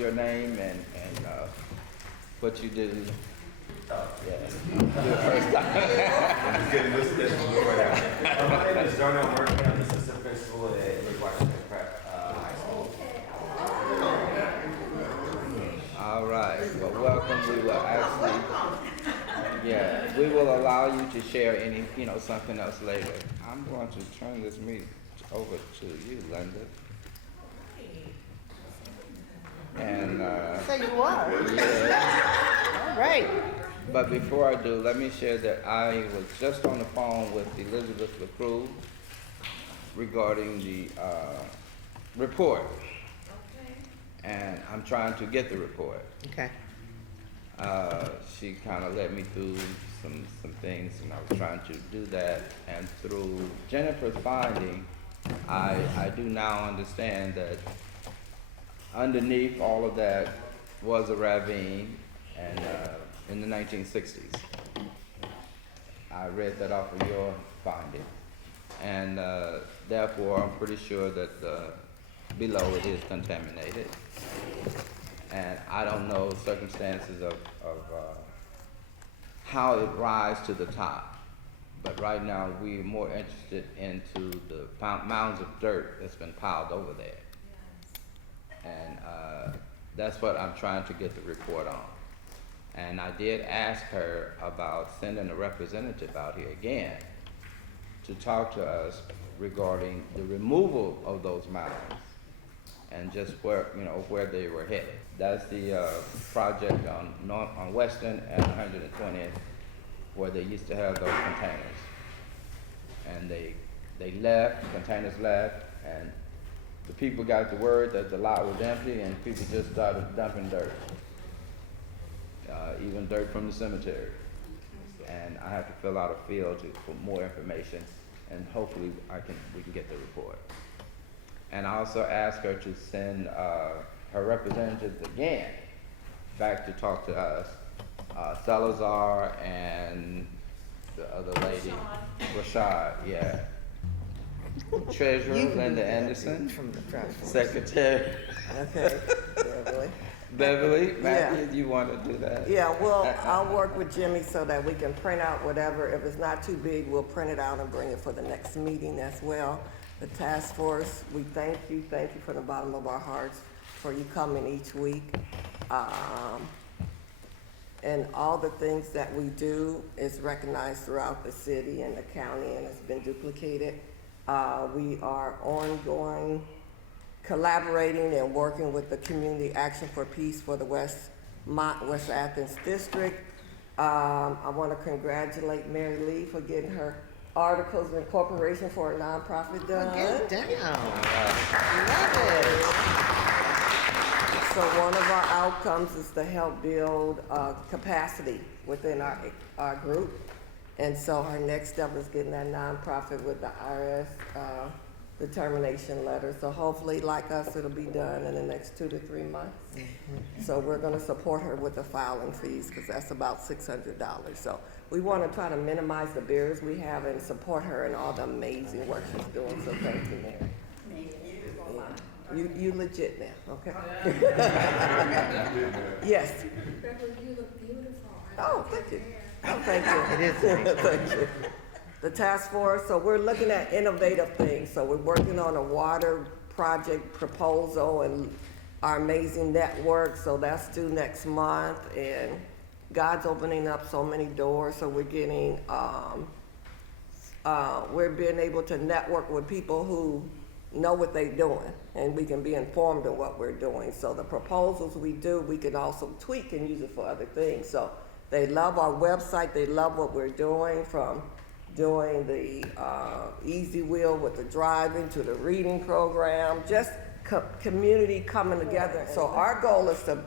your name and what you do. Yeah. First time. I'm getting this before that. My name is Darnell. I'm working at the assistant school at Lake Washington Prep High School. All right. Well, welcome. We will we will allow you to share any, something else later. I'm going to turn this meeting over to you, Linda. And So you are. yeah. All right. But before I do, let me share that I was just on the phone with Elizabeth LaCruz regarding the report. Okay. And I'm trying to get the report. Okay. She kind of led me through some things, and I was trying to do that. And through Jennifer's finding, I do now understand that underneath all of that was a ravine, and in the 1960s. I read that off of your finding, and therefore I'm pretty sure that below it is contaminated. And I don't know circumstances of how it rises to the top. But right now we're more interested into the mounds of dirt that's been piled over there. Yes. And that's what I'm trying to get the report on. And I did ask her about sending a representative out here again to talk to us regarding the removal of those mounds and just where they were headed. That's the project on Western and 120th, where they used to have those containers. And they left, containers left, and the people got the word that the lot was empty, and people just started dumping dirt, even dirt from the cemetery. And I have to fill out a field for more information, and hopefully we can get the report. And I also asked her to send her representatives again back to talk to us, Salazar and the other lady, Rashad, yeah. Treasurer Linda Anderson, From the trust. Secretary Okay. Beverly. Beverly. Yeah. Matthew, you want to do that? Yeah, well, I'll work with Jimmy so that we can print out whatever. If it's not too big, we'll print it out and bring it for the next meeting as well. The task force, we thank you from the bottom of our hearts for you coming each week. And all the things that we do is recognized throughout the city and the county, and it's been duplicated. We are ongoing collaborating and working with the Community Action for Peace for the West Athens District. I want to congratulate Mary Lee for getting her articles of incorporation for a nonprofit done. Get down. Love it. So one of our outcomes is to help build capacity within our group. And so her next step is getting that nonprofit with the IRS determination letter. So hopefully, like us, it'll be done in the next 2 to 3 months. Mm-hmm. So we're going to support her with the filing fees because that's about $600. So we want to try to minimize the barriers we have and support her in all the amazing work she's doing. So thank you, Mary. You legit now, okay? Yes. Beverly, you look beautiful. Oh, thank you. Oh, thank you. It is. Thank you. The task force, so we're looking at innovative things. So we're working on a water project proposal and our amazing network. So that's due next month. And God's opening up so many doors. So we're getting, we're being able to network with people who know what they're doing, and we can be informed of what we're doing. So the proposals we do, we can also tweak and use it for other things. So they love our website. They love what we're doing, from doing the Easy Wheel with the driving to the reading program, just community coming together. So our goal is to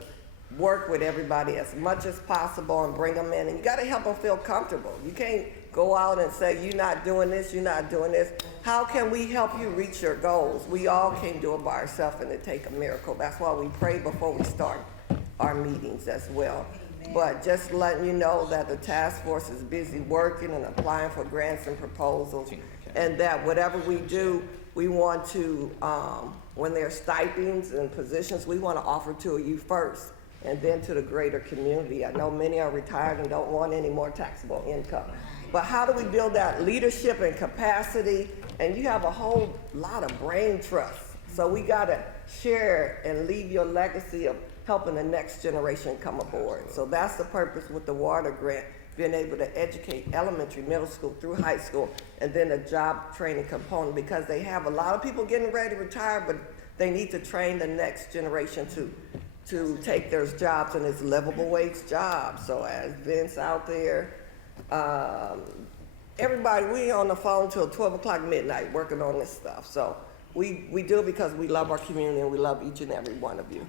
work with everybody as much as possible and bring them in. And you got to help them feel comfortable. You can't go out and say, you're not doing this, you're not doing this. How can we help you reach your goals? We all can't do it by ourselves, and it take a miracle. That's why we pray before we start our meetings as well. But just letting you know that the task force is busy working and applying for grants and proposals, and that whatever we do, we want to when there's stipends and positions, we want to offer to you first and then to the greater community. I know many are retired and don't want any more taxable income. But how do we build that leadership and capacity? And you have a whole lot of brain trust. So we got to share and leave your legacy of helping the next generation come aboard. So that's the purpose with the water grant, being able to educate elementary, middle school through high school, and then a job training component, because they have a lot of people getting ready to retire, but they need to train the next generation to take their jobs, and it's livable wage jobs. So as Vince out there, everybody, we on the phone till 12 o'clock midnight working on this stuff. So we do it because we love our community and we love each and every one of you.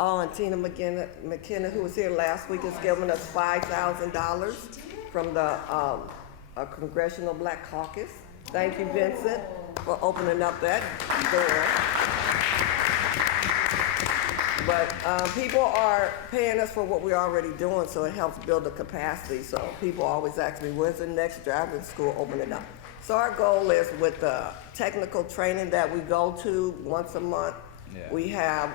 Oh, and Tina McKenna, who was here last week, is giving us $5,000 from the Congressional Black Caucus. Thank you, Vincent, for opening up that door. But people are paying us for what we're already doing, so it helps build the capacity. So people always ask me, when's the next driving school opening up? So our goal is with the technical training that we go to once a month, we have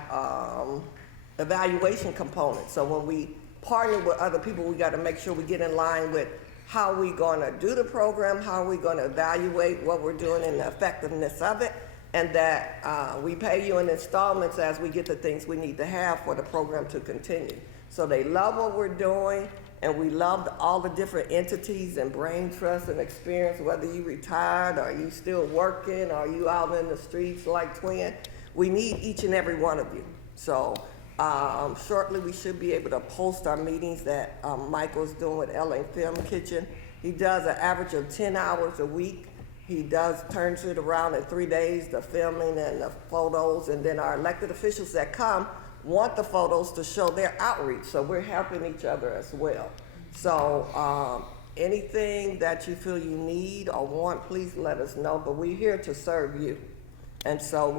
evaluation components. So when we partner with other people, we got to make sure we get in line with how we going to do the program, how we going to evaluate what we're doing and the effectiveness of it, and that we pay you in installments as we get the things we need to have for the program to continue. So they love what we're doing, and we love all the different entities and brain trust and experience, whether you retired or you still working or you out in the streets like Twin. We need each and every one of you. So shortly we should be able to post our meetings that Michael's doing with LA Film Kitchen. He does an average of 10 hours a week. He turns it around in 3 days, the filming and the photos, and then our elected officials that come want the photos to show their outreach. So we're helping each other as well. So anything that you feel you need or want, please let us know, but we're here to serve you. And so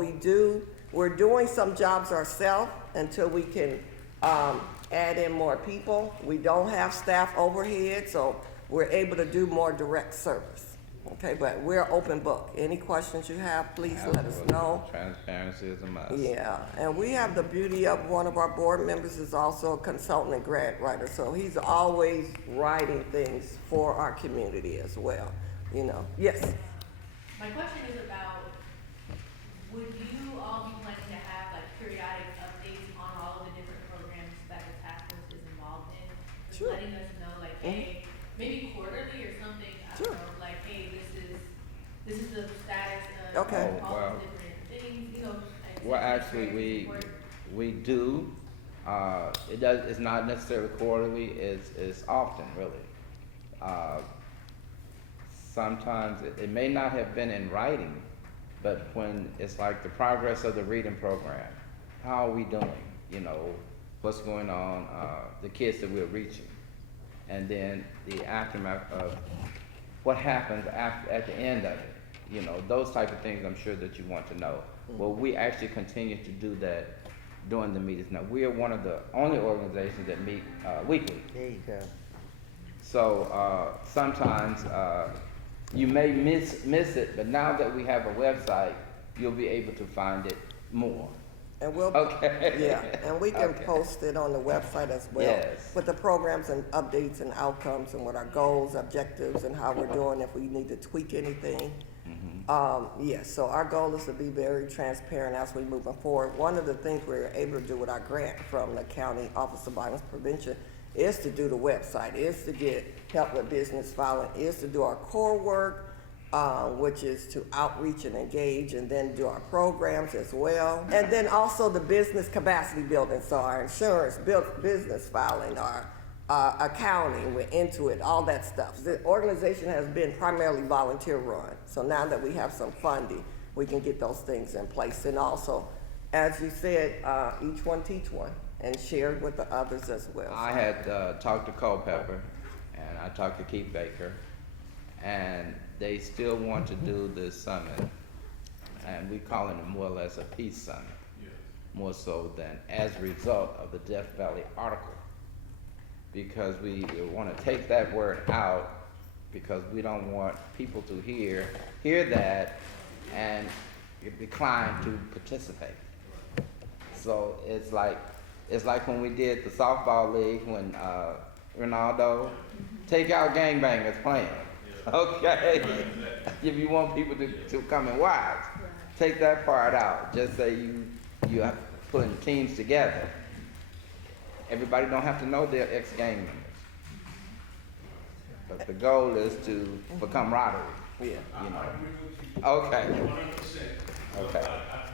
we're doing some jobs ourselves until we can add in more people. We don't have staff overhead, so we're able to do more direct service. Okay, but we're open book. Any questions you have, please let us know. Transparency is a must. Yeah, and we have the beauty of one of our board members is also a consultant and grant writer, so he's always writing things for our community as well, you know. Yes? My question is about, would you all be planning to have like periodic updates on all of the different programs that the task force is involved in? Just Sure. letting us know, like, hey, maybe quarterly or something, I Sure. don't know, like, hey, this is the status of Okay. all wow. the different things, you know. like, Well, it's actually, very important. we do. It's not necessarily quarterly. It's often, really. Sometimes it may not have been in writing, but when it's like the progress of the reading program, how are we doing? You know, what's going on? The kids that we're reaching, and then the aftermath of what happens at the end of it. You know, those type of things I'm sure that you want to know. Well, we actually continue to do that during the meetings. Now, we are one of the only organizations that meet weekly. There you go. So sometimes you may miss it, but now that we have a website, you'll be able to find it more. And we'll, Okay. yeah, and we can Okay. post it on the website as well. Yes. With the programs and updates and outcomes and what our goals, objectives, and how we're doing, if we need to tweak anything. Yes, so our goal is to be very transparent as we move forward. One of the things we're able to do with our grant from the County Office of Violence Prevention is to do the website, is to get help with business violence, is to do our core work, which is to outreach and engage, and then do our programs as well. And then also the business capacity building, so our insurance, business filing, our accounting, we're into it, all that stuff. The organization has been primarily volunteer run, so now that we have some funding, we can get those things in place. And also, as you said, each one teach one, and share it with the others as well. I had talked to Culpeper, and I talked to Keith Baker, and they still want to do this summit, and we calling it more or less a peace summit, more so than as a result of the Death Valley article, because we want to take that word out, because we don't want people to hear that and declined to participate. So it's like when we did the softball league when Ronaldo, take out gangbangers playing. Okay? If you want people to come and watch, take that part out. Just say you are putting teams together. Everybody don't have to know they're ex-gang members. But the goal is for camaraderie. Yeah. You know. I agree with you. Okay. 100%. Okay.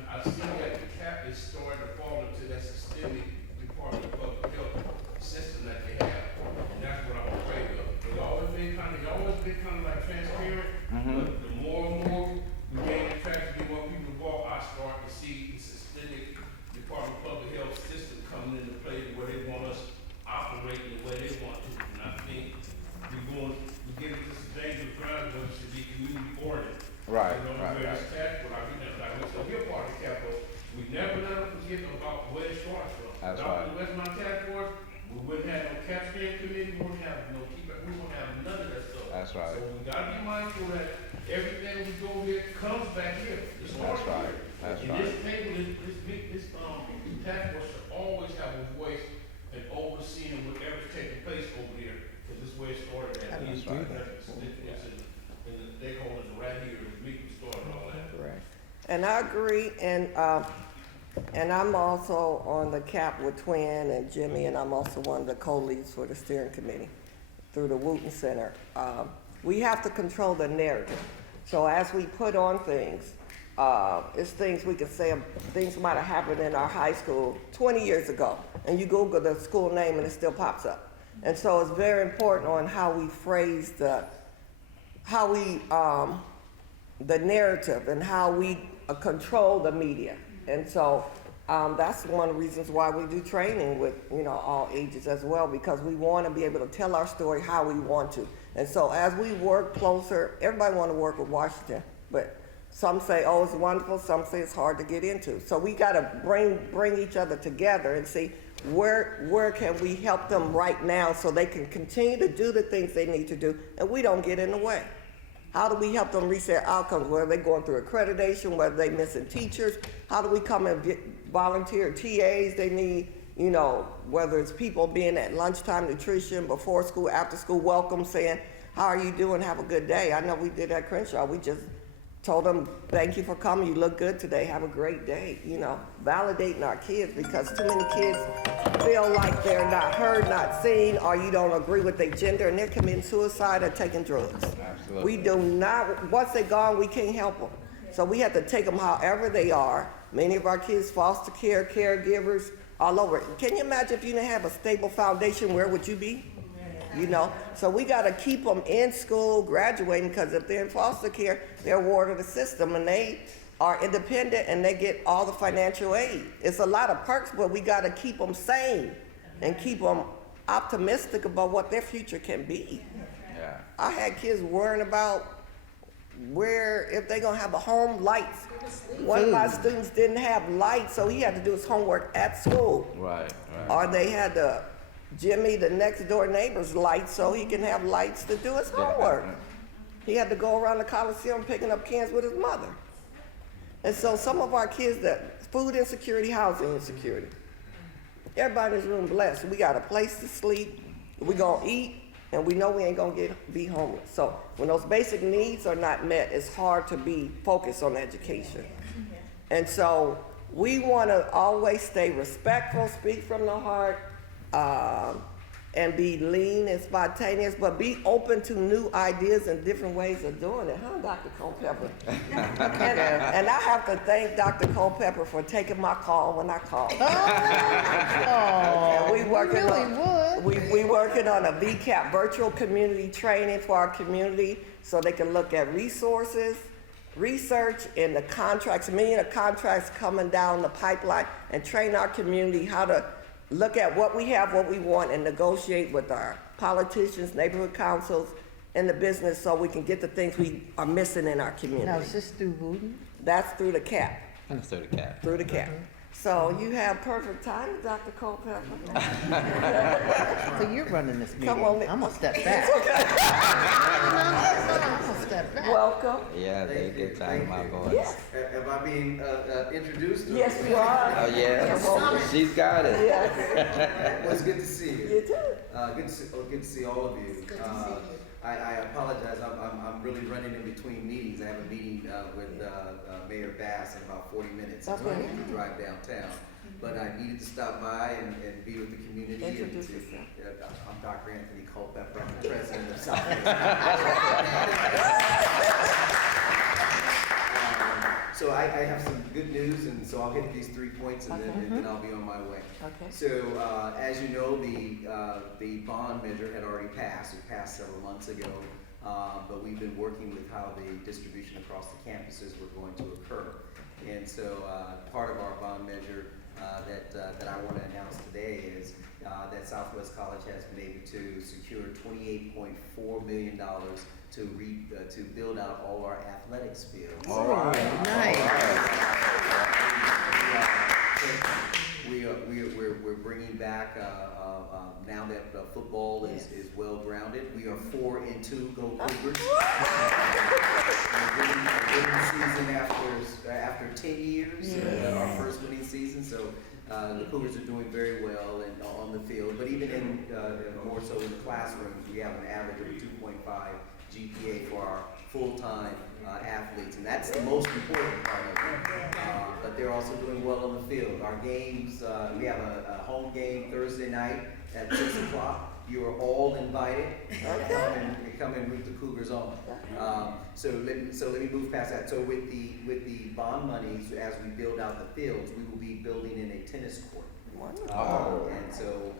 I see that the cap is starting to fall into that systemic Department of Public Health system that they have, and that's what I'm afraid of. It's always been kind of like transparent, but the more and more we gain the traction, the more people involved, I start to see the systemic Department of Public Health system coming into play where they want us operating the way they want to. And I think we're getting to some dangerous ground where it should be community oriented. Right, You know, right, where right. it's tax, like we're part of the capital, we never let them forget about where it starts from. That's Without right. the Westmont Task Force, we wouldn't have no cap stand committee, we wouldn't have no we wouldn't have none of that stuff. That's right. So we gotta be mindful that everything we go here comes back here. It starts That's right. here. That's And right. this table, this task force should always have a voice and overseeing whatever's taking place over there, because this is where it started at. That's These right. constituents and the stakeholders are right here, we can start all that. Correct. And I agree, and I'm also on the CAP with Twin and Jimmy, and I'm also one of the co-leads for the steering committee through the Wooten Center. We have to control the narrative. So as we put on things, it's things we can say, things might have happened in our high school 20 years ago, and you Google the school name and it still pops up. And so it's very important on how we phrase the narrative and how we control the media. And so that's one of the reasons why we do training with, all ages as well, because we want to be able to tell our story how we want to. And so as we work closer, everybody want to work with Washington, but some say, oh, it's wonderful, some say it's hard to get into. So we got to bring each other together and see where can we help them right now so they can continue to do the things they need to do and we don't get in the way. How do we help them reach their outcomes, whether they're going through accreditation, whether they're missing teachers? How do we come and get volunteer TAs they need, whether it's people being at lunchtime nutrition, before school, after school welcome, saying, how are you doing, have a good day. I know we did at Crenshaw, we just told them, thank you for coming, you look good today, have a great day, validating our kids, because too many kids feel like they're not heard, not seen, or you don't agree with their gender, and they're committing suicide or taking drugs. Absolutely. We do not, once they're gone, we can't help them. So we have to take them however they are. Many of our kids, foster care, caregivers, all over. Can you imagine if you didn't have a stable foundation, where would you be? So we got to keep them in school, graduating, because if they're in foster care, they're a ward of the system, and they are independent, and they get all the financial aid. It's a lot of perks, but we got to keep them sane and keep them optimistic about what their future can be. Yeah. I had kids worrying about if they're going to have a home, lights. One of my students didn't have lights, so he had to do his homework at school. Right. Or they had Jimmy, the next door neighbor's lights, so he can have lights to do his homework. He had to go around the Coliseum picking up cans with his mother. And so some of our kids, that food insecurity, housing insecurity. Everybody in this room blessed. We got a place to sleep, we gonna eat, and we know we ain't gonna be homeless. So when those basic needs are not met, it's hard to be focused on education. And so we wanna always stay respectful, speak from the heart, and be lean and spontaneous, but be open to new ideas and different ways of doing it, huh, Dr. Culpepper? and I have to thank Dr. Culpepper for taking my call when I called. And we working on a VCAP, virtual community training for our community, so they can look at resources, research, and the contracts, a million of contracts coming down the pipeline, and train our community how to look at what we have, what we want, and negotiate with our politicians, neighborhood councils, and the business, so we can get the things we are missing in our community. Now, is this through Wooten? That's through the CAP, Understood the cap. through the CAP. So you have perfect timing, Dr. Culpepper. So you're running this meeting. Come on, I'm gonna step back. I'm gonna step back. Welcome. Yeah, they did time my voice. Yes. Am I being introduced? Yes, you are. Oh, yeah, she's got it. Yes, Well, it's good to see you. you do. Good to see all of you. I apologize. I'm really running in between meetings. I have a meeting with Mayor Bass in about 40 minutes. So I Okay. need to drive downtown. But I needed to stop by and be with the community. Introduce and yourself. I'm Dr. Anthony Culpepper. I'm the president of Southwest. So I have some good news, and so I'll hit these 3 points, and then I'll be on my way. Okay. So as you know, the bond measure had already passed. It passed several months ago, but we've been working with how the distribution across the campuses were going to occur. And so part of our bond measure that I want to announce today is that Southwest College has been able to secure $28.4 million to build out all our athletics fields. All right. Nice. We're bringing back now that football is well grounded. We are 4-2 Go Cougars. Winning season after 10 years, our first winning season. So the Cougars are doing very well and on the field, but even in more so in the classrooms, we have an average of 2.5 GPA for our full-time athletes, and that's the most important part of it. But they're also doing well on the field. Our games, we have a home game Thursday night at 6 o'clock. You are all invited. Come and root the Cougars on. So let me move past that. So with the bond monies, as we build out the fields, we will be building in a tennis court. And so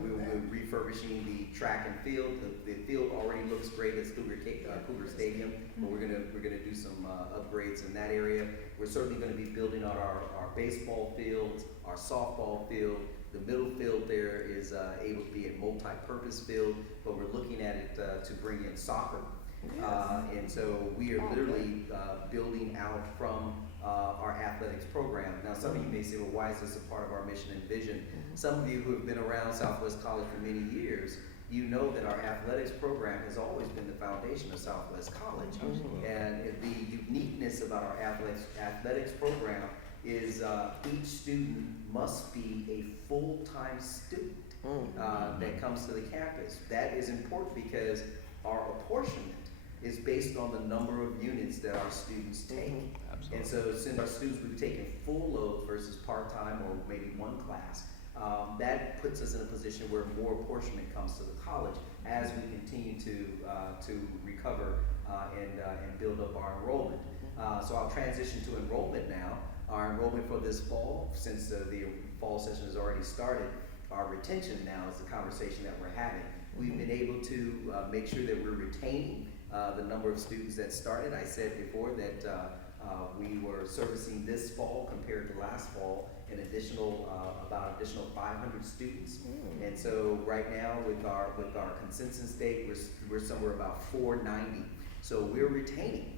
we will be refurbishing the track and field. The field already looks great at Cougar Stadium, but we're gonna do some upgrades in that area. We're certainly gonna be building out our baseball fields, our softball field. The middle field there is able to be a multi-purpose field, but we're looking at it to bring in soccer. And so we are literally building out from our athletics program. Now, some of you may say, well, why is this a part of our mission and vision? Some of you who have been around Southwest College for many years, you know that our athletics program has always been the foundation of Southwest College. And the uniqueness about our athletics program is each student must be a full-time student that comes to the campus. That is important because our apportionment is based on the number of units that our students take. And so since our students will be taking full loads versus part-time or maybe one class, that puts us in a position where more apportionment comes to the college as we continue to recover and build up our enrollment. So I'll transition to enrollment now. Our enrollment for this fall, since the fall session has already started, our retention now is the conversation that we're having. We've been able to make sure that we're retaining the number of students that started. I said before that we were servicing this fall compared to last fall an additional 500 students. And so right now with our consensus date, we're somewhere about 490. So we're retaining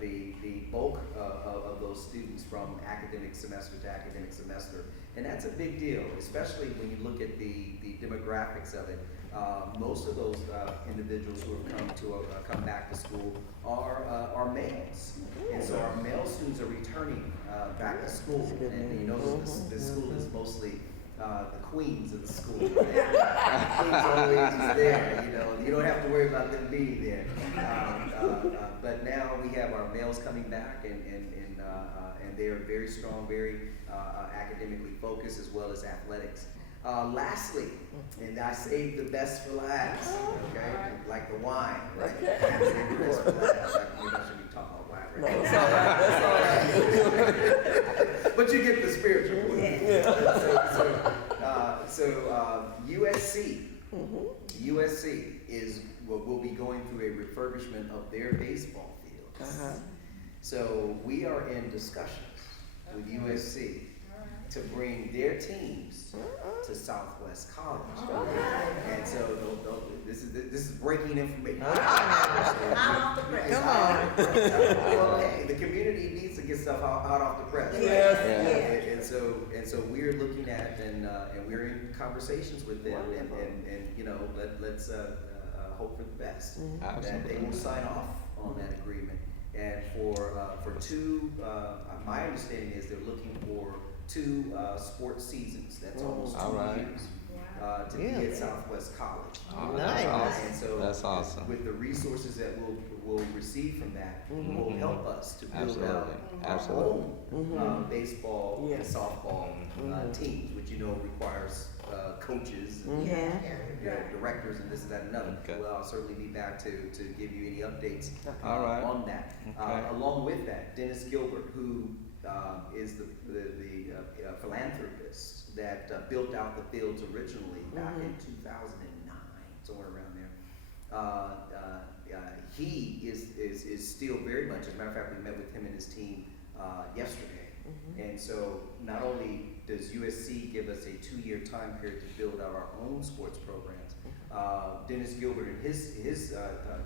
the bulk of those students from academic semester to academic semester. And that's a big deal, especially when you look at the demographics of it. Most of those individuals who have come back to school are males. And so our male students are returning back to school. And you know, this school is mostly the queens of the school. Right? Queens always is there, you know. You don't have to worry about them being there. But now we have our males coming back, and they are very strong, very academically focused, as well as athletics. Lastly, and I saved the best for last, okay? Like the wine, right? I saved the best for last. Maybe I shouldn't be talking about wine, right? No, it's all right. That's all right. But you get the spiritual one. So USC will be going through a refurbishment of their baseball fields. So we are in discussions with USC to bring their teams to Southwest College. And And so this is breaking information. Hot off the press. Come on. Well, hey, the community needs to get stuff hot off the press. Yes, Yeah. And so we're looking at and we're in conversations with them Wonderful. and you know let's hope for the best that they Absolutely. will sign off on that agreement. And for two, my understanding is they're looking for 2 sports seasons. That's almost 2 All right. years. To Yeah. be at Southwest College. Oh, Nice. that's awesome. And so That's awesome. with the resources that we'll receive from that will help us to build out Absolutely. our Absolutely. own baseball and Yes. softball teams, which you know requires coaches and directors and this and that and another. Okay. Well, I'll certainly be back to give you any updates All right. on that. Okay. Along with that, Dennis Gilbert, who is the philanthropist that built out the fields originally back in 2009, somewhere around there. He is still very much, as a matter of fact, we met with him and his team yesterday. And so not only does USC give us a 2-year time period to build out our own sports programs, Dennis Gilbert and his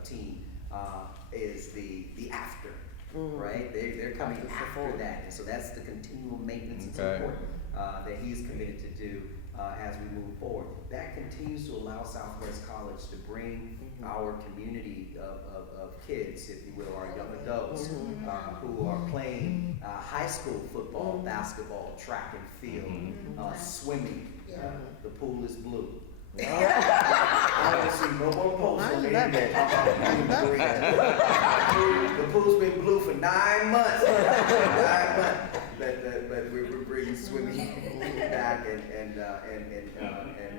team is the after. Right? They're coming After after support. that. And so that's the continual maintenance and Okay. support that he's committed to do as we move forward. That continues to allow Southwest College to bring our community of kids, if you will, our young adults who are playing high school football, basketball, track and field, swimming. The pool is blue. I don't see no more posts I on the love it. internet. The pool's been blue for 9 months. 9 months. But we're bringing swimming back, and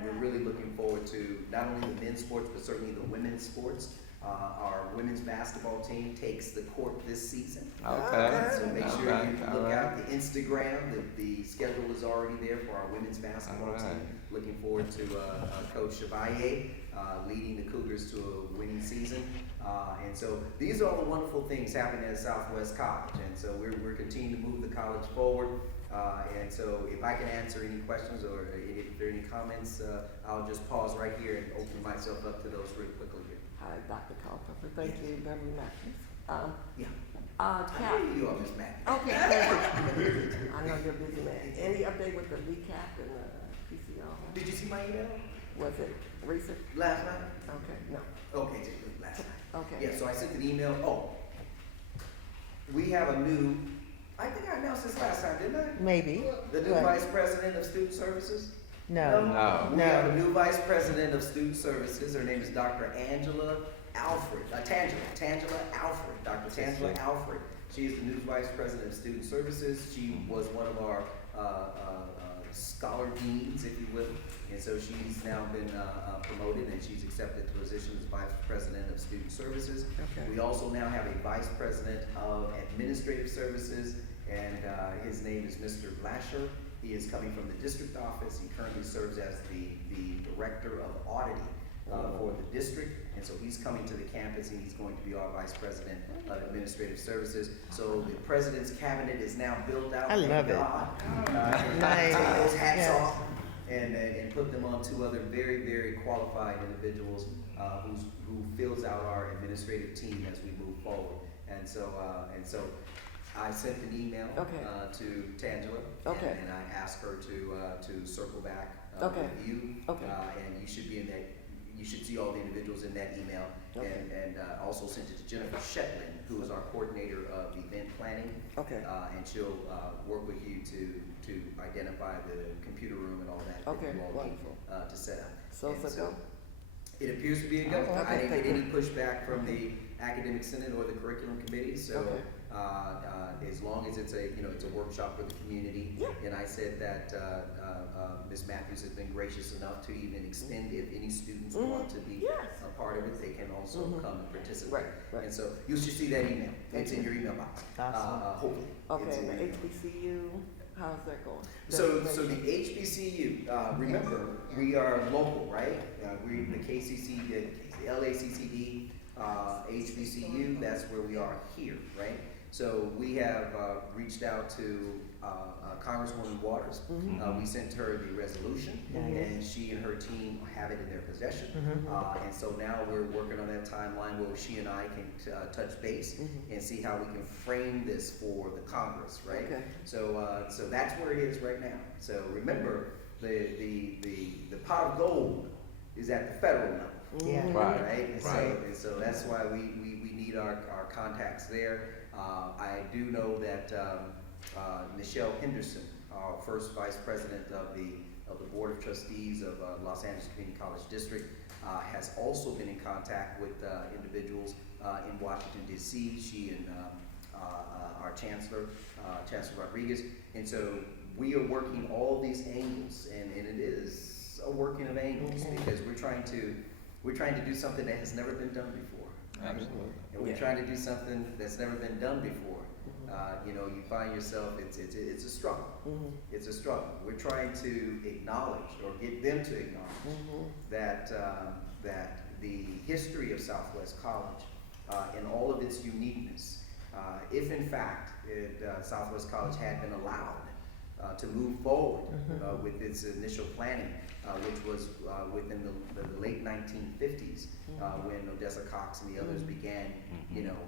we're really looking forward to not only the men's sports, but certainly the women's sports. Our women's basketball team takes the court this season. Okay. So make sure All right. you All look right. out the Instagram. The schedule is already there for our women's basketball All right. team. Looking forward to Coach Chevalier leading the Cougars to a winning season. And so these are all the wonderful things happening at Southwest College. And so we're continuing to move the college forward. And so if I can answer any questions or if there are any comments, I'll just pause right here and open myself up to those really quickly here. Hi, Dr. Culpepper. Thank you, Beverly Matthews. Yeah. Cap. I hear you on this, Matt. Okay, perfect. I know you're a busy man. Any update with the recap and the PCR? Did you see my email Was it recent? last night? Okay, no. Okay, just last night. Okay. Yeah, so I sent an email. Oh, we have a new, I think I announced this last time, didn't I? Maybe. The new What? vice president of student services? No. No. We have a new vice president of student services. Her name is Dr. Angela Alfred, Tangela Alfred, Dr. Tangela Alfred. She is the new vice president of student services. She was one of our scholar deans, if you will. And so she's now been promoted and she's accepted the position as vice president of student services. Okay. We also now have a vice president of administrative services, and his name is Mr. Blasher. He is coming from the district office. He currently serves as the director of auditing for the district, and so he's coming to the campus and he's going to be our vice president of administrative services. So the president's cabinet is now built out. I love it. Nice. Take those hats Yes. off and put them on 2 other very, very qualified individuals who fills out our administrative team as we move forward. And so I sent an email Okay. to Tangela, Okay. and I asked her to circle back Okay. with you. Okay. And you should be in that. You should see all the individuals in that email. Okay. And also sent it to Jennifer Shetland, who is our coordinator of event planning. Okay. And she'll work with you to identify the computer room and all that. Okay, that you all need, wonderful. to set up. So And it's a go? It appears to be a go. Okay, I didn't thank get you. any pushback from the academic senate or the curriculum committee, so Okay. as long as it's a workshop for the community. Yeah. And I said that Ms. Matthews has been gracious enough to even extend if any students want to be Yes. a part of it, they can also come and participate. Right, right. And so you should see that email. It's in your email box. Awesome. Hopefully. It's Okay, in the your email. HBCU, how's that going? So the HBCU, remember, we are local, right? We're the KCC, the LACCD, HBCU, that's where we are here, right? So we have reached out to Congresswoman Waters. We sent her the resolution, and she and her team have it in their possession. And so now we're working on that timeline where she and I can touch base and see how we can frame this for the Congress, right? Okay. So that's where it is right now. So remember, the pot of gold is at the federal level. Yeah. Right. And Right. so that's why we need our contacts there. I do know that Michelle Henderson, our first vice president of the Board of Trustees of Los Angeles Community College District, has also been in contact with individuals in Washington D.C. She and our Chancellor Rodriguez, and so we are working all these angles, and it is a working of angles because we're trying to do something that has never been done before. Right? Absolutely. And we're trying to do something that's never been done before. You find yourself, it's a struggle. It's a struggle. We're trying to acknowledge, or get them to acknowledge, that the history of Southwest College and all of its uniqueness, if in fact Southwest College had been allowed to move forward with its initial planning, which was within the late 1950s, when Odessa Cox and the others began,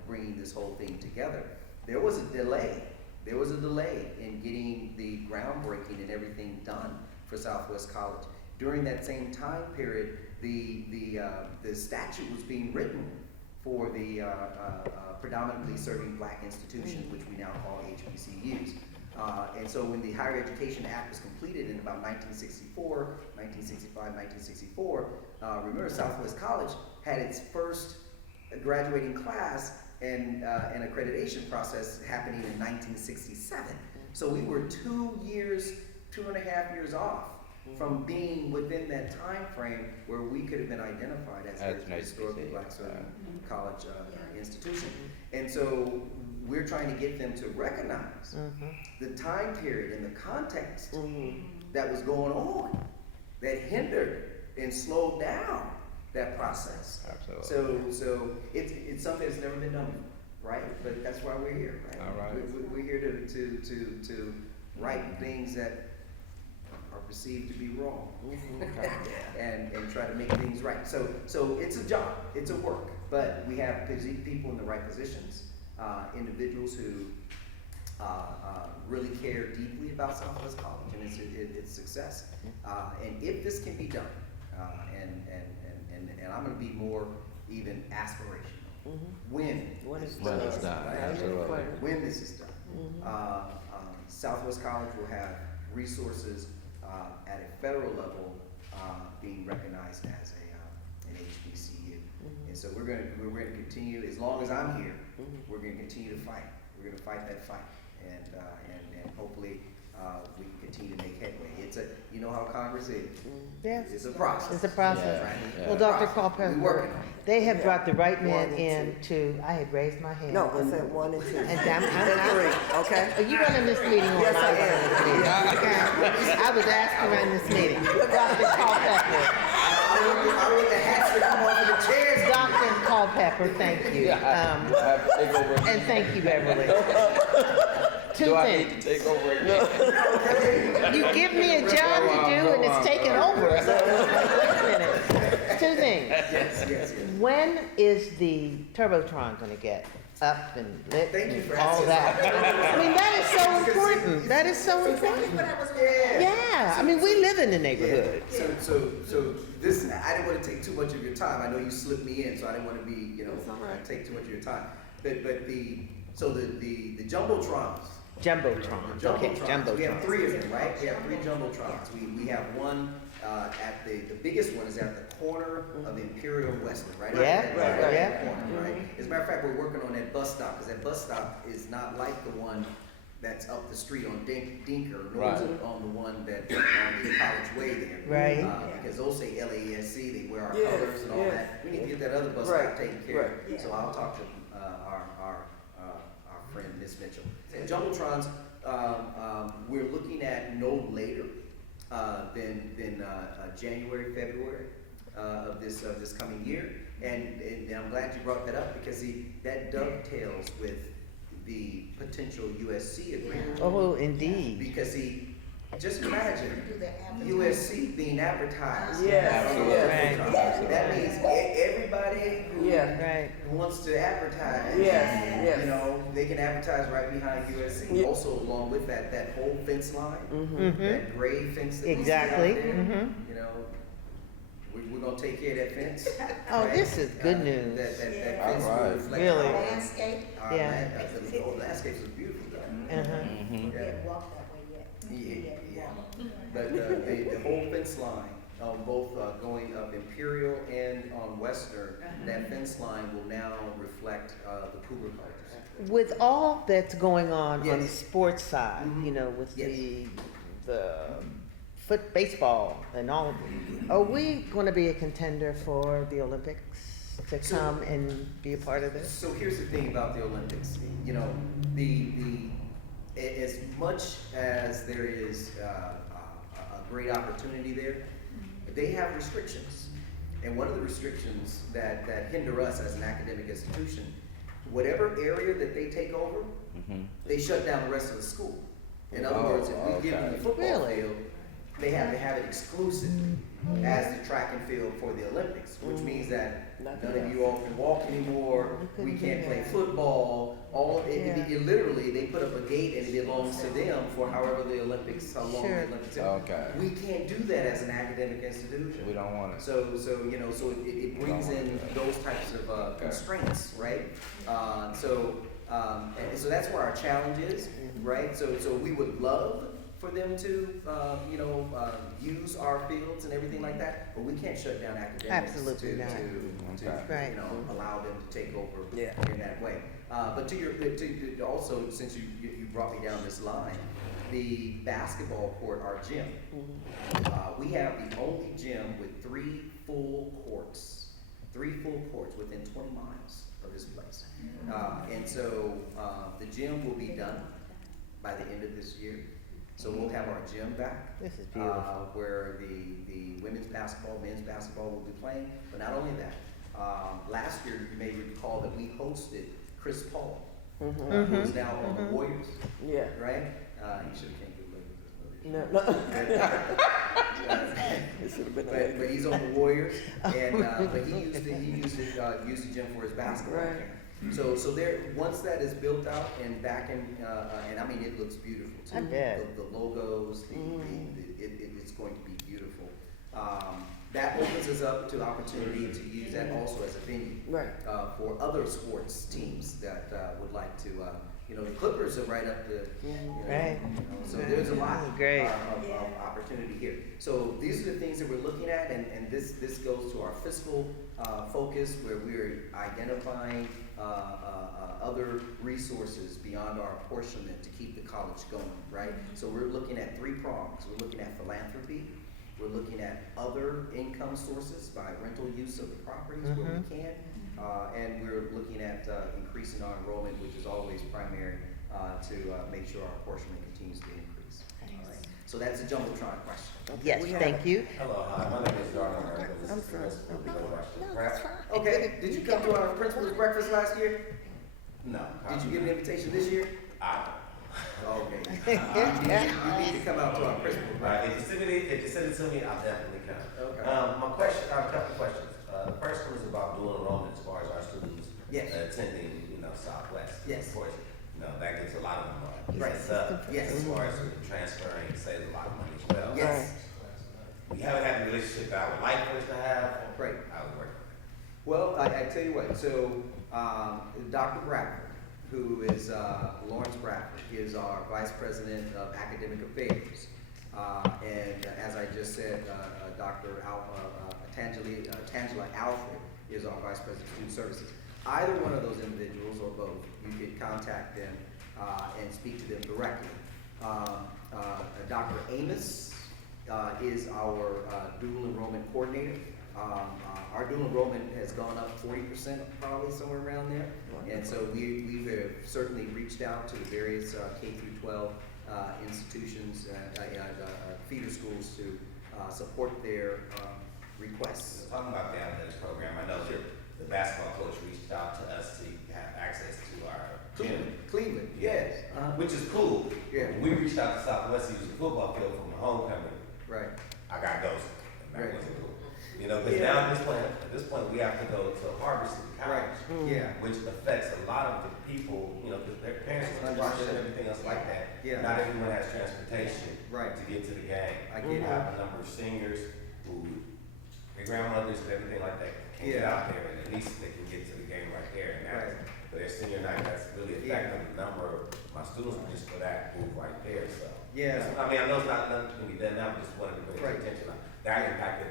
bringing this whole thing together. There was a delay. There was a delay in getting the groundbreaking and everything done for Southwest College. During that same time period, the statute was being written for the predominantly serving black institutions, which we now call HBCUs. And so when the Higher Education Act was completed in about 1964, remember Southwest College had its first graduating class and an accreditation process happening in 1967. So we were 2.5 years off from being within that time frame where we could have been identified as a historically black serving college institution. And so we're trying to get them to recognize the time period and the context that was going on that hindered and slowed down that process. Absolutely. So it's something that's never been done before, right? But that's why we're here, right? All right. We're here to right things that are perceived to be wrong, and try to make things right. So it's a job, it's a work, but we have people in the right positions, individuals who really care deeply about Southwest College and its success. And if this can be done, and I'm going to be more even aspirational. When it's When it's done, right? absolutely. When this is done, Southwest College will have resources at a federal level being recognized as an HBCU. And so we're going to continue, as long as I'm here, we're going to continue to fight. We're going to fight that fight, and hopefully we can continue to make headway. You know how Congress is. Yes. It's a process. It's a process. Yeah, yeah. Well, Dr. We're Culpepper, working on it. they have brought the right man 1 and in to, I had raised my hand. No, I said 1 and 2. And And 3, okay? Are you running this meeting or Yes, am I I running this meeting? Okay. I was asked to run this meeting. Dr. Culpepper. I want the hats to come off of the chairs. Dr. Culpepper, thank you. Take over. And thank you, Beverly. Two Do I things. need to take over again? You give me a job to do and it's taken over. So, wait a minute. Two things. Yes. When is the Turbotron gonna get up and lit Thank you and for all asking. that? I mean, that is so important. That is so important. Yeah, I mean, we live in the neighborhood. So this, I didn't want to take too much of your time. I know you slipped me in, so I didn't want to be, That's all right. take too much of your time. But the jumbotrons. Jumbotrons, okay, We have Jumbotrons. 3 of them, right? We have 3 jumbotrons. We have one at the biggest one is at the corner of Imperial Western, right? Yeah, at yeah. that corner, right? As a matter of fact, we're working on that bus stop, because that bus stop is not like the one that's up the street on Dinker, nor is it on the one that on the College Way there. Right. Because those say LASC, they wear our Yes, colors and all yes. that. We need to get that other bus Right, stop taken care of. right. So I'll talk to our friend Miss Mitchell. And jumbotrons, we're looking at no later than January, February of this coming year. And I'm glad you brought that up, because that dovetails with the potential USC agreement. Oh, indeed. Because just imagine Do the advertising. USC being advertised. Yes, Absolutely. yes. That means everybody who Yeah. Right. wants to advertise. Yes, yes. You know, they can advertise right behind USC. Yeah. Also, along with that whole fence line, Mhm. that gray fence that Exactly. you see out there, Mhm. you know, we're gonna take care of that fence. Oh, right? this is good news. That Yeah. fence will Alright. reflect Really? our- Landscape, our Yeah. the whole landscape is beautiful though. Uh-huh. we Mhm. didn't walk that way yet. Yeah, We yeah. hadn't walked. But the whole fence line, both going up Imperial and on Western, that fence line will now reflect the Cougar colors. With all that's going on the Yes. sports side, Mhm. you know, with Yes. the baseball and all, are we going to be a contender for the Olympics to So- come and be a part of this? So here's the thing about the Olympics, you know, as much as there is a great opportunity there, they have restrictions. And one of the restrictions that hinder us as an academic institution, whatever area that they take over, Mhm. they shut down the rest of the school. In other Oh, words, if we give them the okay. football Really? field, they have to have it exclusive as the track and field for the Olympics, which means that Nothing none of else. you all can walk anymore, We we couldn't can't do play that. football, Yeah. it literally, they put up a gate and it belongs to them for however the Olympics, how long Sure. the Olympics are. Okay. We can't do that as an academic institution. We don't want it. So you know, so it brings in those types of Okay. constraints, right? And so that's where our challenge is, right? So we would love for them to, use our fields and everything like that, but we can't shut down academics Absolutely to, not. to, Okay. Right. you know, allow them to take over Yeah. in that way. But to also, since you brought me down this line, the basketball court, our gym, we have the only gym with 3 full courts within 20 miles of this place. And so the gym will be done by the end of this year. So we'll have our gym back. This is beautiful. Where the women's basketball, men's basketball will be playing. But not only that, last year you may recall that we hosted Chris Paul, who is now on the Warriors, Yeah. right? He should have came to the No, no. Lakers. It should have been a But he's on the Warriors, and but he used the gym for his basketball Right. camp. So there, once that is built out and back in, and I mean it looks beautiful too. I bet. The logos, it's going to be beautiful. That opens us up to the opportunity to use that also as a venue Right. for other sports teams that would like to. The Clippers are right up the. Right. So there's a lot Great. of opportunity here. So these are the things that we're looking at, and this goes to our fiscal focus, where we're identifying other resources beyond our apportionment to keep the college going, right? So we're looking at 3 prongs. We're looking at philanthropy. We're looking at other income sources by rental use of the properties where we can. And we're looking at increasing our enrollment, which is always primary, to make sure our apportionment continues to increase. All right. So that's a jumbotron question. Yes, We have thank you. Hello, hi, my name is Darnell Merkel. This I'm is the sorry. principal of the Western No, Prep. that's fine. Okay, did you come to our principal's breakfast last year? No. Did you get an invitation this year? I Okay. You need to come out to our principal's Right, breakfast. if you send it to me, I'll definitely come. Okay. My question, I have a couple of questions. The first one is about dual enrollment as far as our students Yes. attending, Southwest. Yes. Of course, that gets a lot of money. Right. Yes. As far as transferring, saves a lot of money as well. Yes. We haven't had the relationship that I would like for us to have. Right. I would work. Well, I tell you what, so Dr. Bradford, who is Lawrence Bradford, he is our Vice President of Academic Affairs. And as I just said, Dr. Tangela Alfred is our Vice President of Student Services. Either one of those individuals or both, you could contact them and speak to them directly. Dr. Amos is our dual enrollment coordinator. Our dual enrollment has gone up 40%, probably somewhere around there. And so we've certainly reached out to the various K through 12 institutions, feeder schools to support their requests. Talking about the athletics program, I know the basketball coach reached out to us to have access to our gym. Cleveland, yes. which is cool. Yeah. When we reached out to Southwest to use the football field for my homecoming, Right. I got ghosted. That Right. wasn't cool. You know, because now at this point, we have to go to Harbor City Right. College, Yeah. which affects a lot of the people, you know, because their parents are watching and everything else like that. Yeah. Not everyone has transportation Right. to get to the game. I get it. have a number of seniors who, their grandmothers and everything like that can get Yeah. out there, and at least they can get to the game right there. And Right. that's, for their senior night, that's really affecting the number of my students just for that group right there, so. Yeah. I mean, I know it's not nothing can be done now, but just wanted to bring Right. attention. That impacted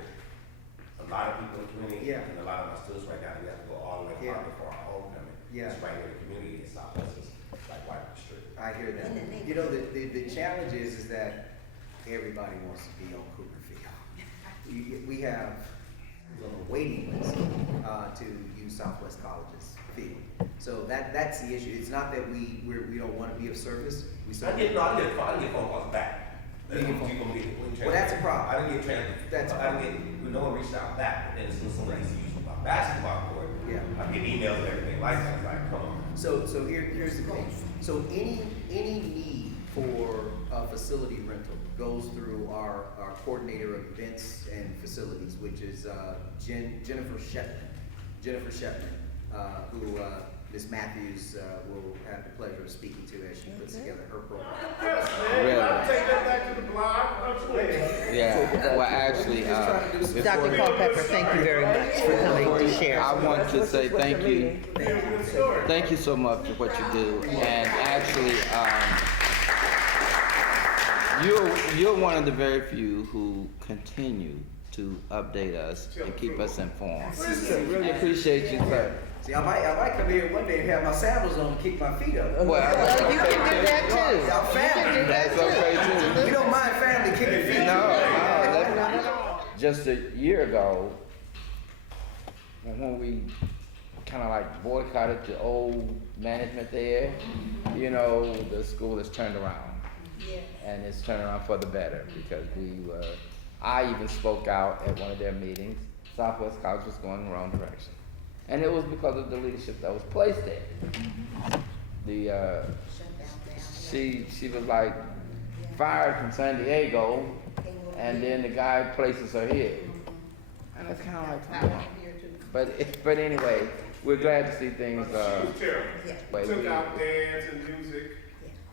a lot of people in the community, Yeah. and a lot of my students right now, we have to go all the way to Yeah. Harvard for our homecoming. Yeah. It's right here in the community in Southwest, it's like right up the street. I hear that. You know, the challenge is that everybody wants to be on Cougar Field. We have a waiting list to use Southwest College's field. So that's the issue. It's not that we don't want to be of service. We I certainly. get phone calls back. You get phone- People need to- Well, that's a problem. I didn't get trans. That's a I didn't get, no one reached out back, but then as soon as somebody used my basketball court, Yeah. I get emails and everything like that, it's like, come on. So here's the thing. So any need for facility rental goes through our coordinator of events and facilities, which is Jennifer Shepman. Who Ms. Matthews will have the pleasure of speaking to as she puts together her program. Yes, man. Really? I'll take that back to the blog. I'm sweating. Yeah, well, actually, Just trying to do some- before- Dr. Culpepper, thank you very much for coming to share. I want to say thank you. Good story. Thank you so much for what you do. And actually, you're one of the very few who continue to update us and keep us informed. Really appreciate you, sir. See, I might come here one day and have my sandals on and kick my feet up. Well, Well, you can do that too. Y'all family. that's okay too. We don't mind family kicking feet. No, just a year ago, when we kind of like boycotted the old management there, you know, the school has turned around. And it's turned around for the better because I even spoke out at one of their meetings. Southwest College was going in the wrong direction. And it was because of the leadership that was placed there. She was like fired from San Diego, and then the guy places her here. And it's kind of like, come on. But anyway, we're glad to see things. She was terrible. way Took we- out dance and music,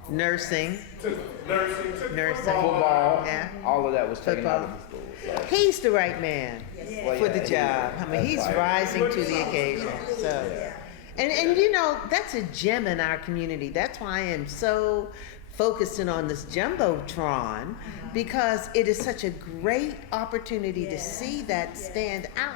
Nursing. took nursing, took Nursing. football, Yeah. all of that was taken out of Football. the school. So. He's the right man Well, for yeah, the he job. is. I mean, he's That's right. rising to the occasion. So, and you know, that's a gem in our community. That's why I am so focusing on this jumbotron because it is such a great opportunity to see that stand out.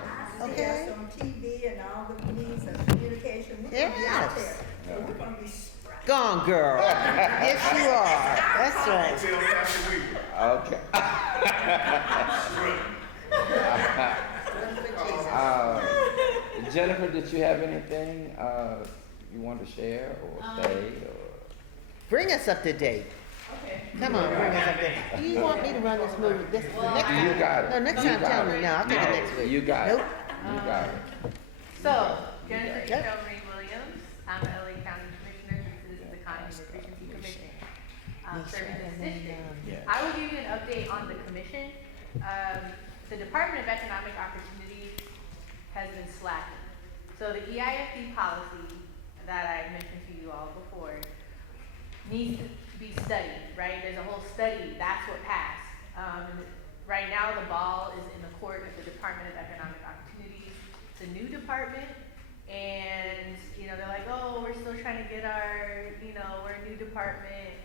Okay. On TV and all the means of communication, we're gonna be out there, and we're gonna be sprite. Gone, girl. Yes, you are. That's right. tell Pastor Weaver. Okay. Jennifer, did you have anything you want to share or say? Or? Bring us up to date. Okay. Come on, bring us up to date. Do you want me to run this movie this the next time? You got it. No, next You time got tell it. me. No, I'll take it No, next week. You got Nope. it. You got it. So, Jennifer Yep. Marie Williams, I'm the LA County Commissioner, this is the County Efficiency Commission. Serving this district. I will give you an update on the commission. The Department of Economic Opportunity has been slacking. So the EIFD policy that I mentioned to you all before needs to be studied, right? There's a whole study, that's what passed. Right now, the ball is in the court of the Department of Economic Opportunities. It's a new department, and, you know, they're like, oh, we're still trying to get our, you know, we're a new department.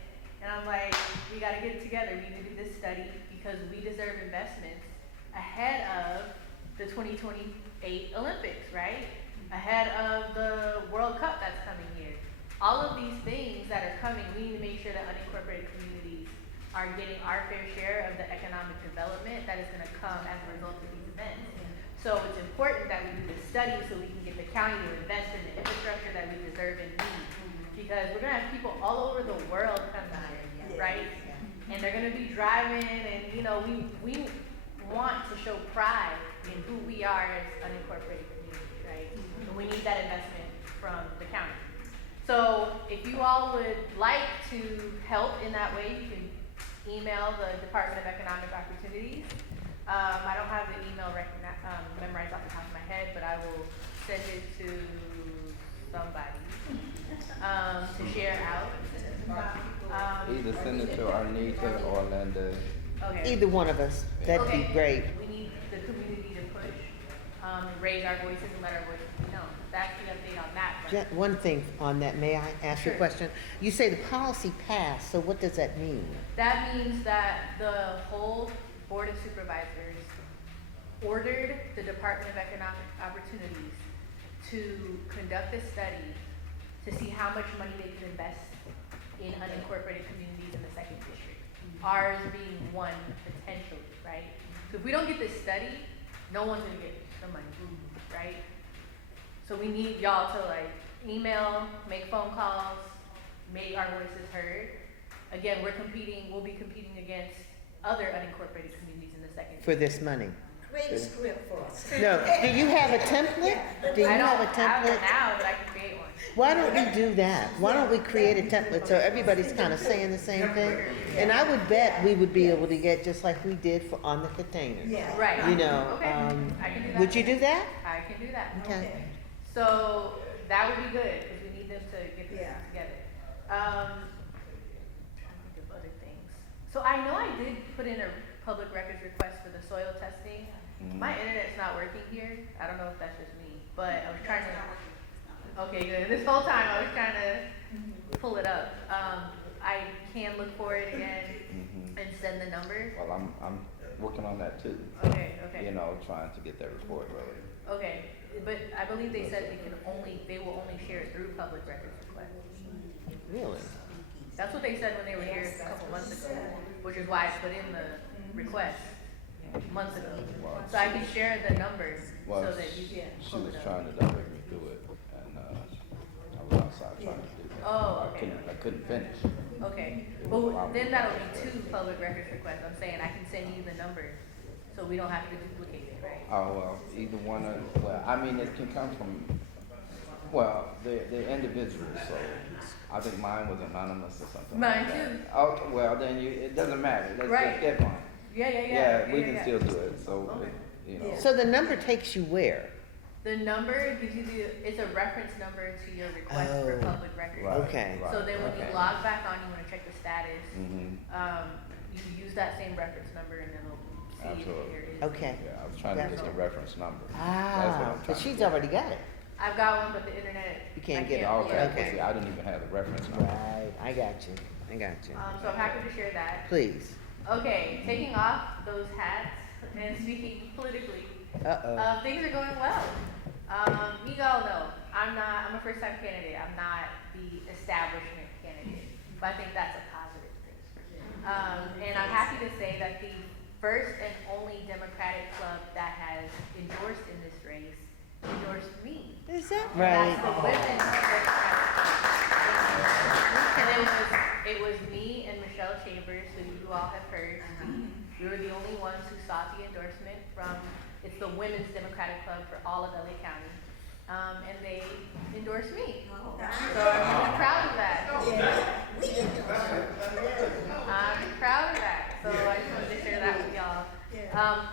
And I'm like, we gotta get it together, we need to do this study, because we deserve investments ahead of the 2028 Olympics, right? Ahead of the World Cup that's coming here. All of these things that are coming, we need to make sure that unincorporated communities are getting our fair share of the economic development that is gonna come as a result of these events. So it's important that we do this study so we can get the county to invest in the infrastructure that we deserve and need. Because we're gonna have people all over the world come here, right? And they're gonna be driving and, you know, we want to show pride in who we are as unincorporated community, right? And we need that investment from the county. So if you all would like to help in that way, you can email the Department of Economic Opportunities. I don't have the email memorized off the top of my head, but I will send it to somebody to share out. Either send it to Arnita or Linda. Okay. Either one of us, that'd be Okay. great. We need the community to push, raise our voices and let our voices be known. That's the update on that front. One thing on that, may I ask you a Sure. question? You say the policy passed, so what does that mean? That means that the whole Board of Supervisors ordered the Department of Economic Opportunities to conduct a study to see how much money they could invest in unincorporated communities in the second district. Ours being one potentially, right? So if we don't get this study, no one's gonna get the money, right? So we need y'all to like email, make phone calls, make our voices heard. Again, we'll be competing against other unincorporated communities in the second. For this money? Create a script for us. No, do you have a template? Do you I have a don't have one template? now, but I can create one. Why don't we do that? Why don't we create a template so everybody's kind of saying the same thing? And I would bet we would be able to get just like we did for on the container. Yeah. Right. You know, Okay. I can do that. would you do that? I can do that. Okay. So that would be good because we need them to get this Yeah. together. Trying to think of other things. So I know I did put in a public records request for the soil testing. My internet's not working here. I don't know if that's just me, but I was trying to. Okay, good. This whole time I was trying to pull it up. I can look for it again and send the number. Well, I'm working on that too. Okay. You know, trying to get that report ready. Okay, but I believe they said they will only share it through public records request. Really? That's what they said when they were here a couple months ago, which is why I put in the request months ago. So I can share the numbers Well, so that you can she pull was it up. trying to direct me through it, and I was outside trying to do that. Oh, okay. I couldn't finish. Okay, well, then that'll be 2 public records requests. I'm saying I can send you the number, so we don't have to duplicate it, right? Oh, well, either one of, well, I mean, it can come from, well, they're individuals, so I think mine was anonymous or something Mine like that. too. Okay, well, then it doesn't matter, let's Right. just get one. Yeah. We can still do it, so, Okay. you know. So the number takes you where? The number gives you it's a reference number to your request for Oh. public records. Right, Okay. right, So then when you okay. log back on, you wanna check the status, Mhm. you can use that same reference number and it'll see if Absolutely. there is. Okay. Yeah, I was trying to get the reference number. That's what Ah, I'm trying but to she's do. already got it. I've got one, but the internet. You can't I get it. Okay, yeah. well, see, I didn't even have the reference number. Right, I got you. So I'm happy to share that. Please. Okay, taking off those hats and speaking politically, Uh-oh. things are going well. You all know, I'm a first time candidate. I'm not the establishment candidate, but I think that's a positive thing. And I'm happy to say that the first and only Democratic club that has endorsed in this race endorsed me. Is that And that's right? the Women's Democratic Club. And it was me and Michelle Chambers, who you all have heard speak. We were the only ones who sought the endorsement it's the Women's Democratic Club for all of LA County. And they endorsed me. So I'm really proud of that. I'm proud of that. So I just wanted to share that with y'all.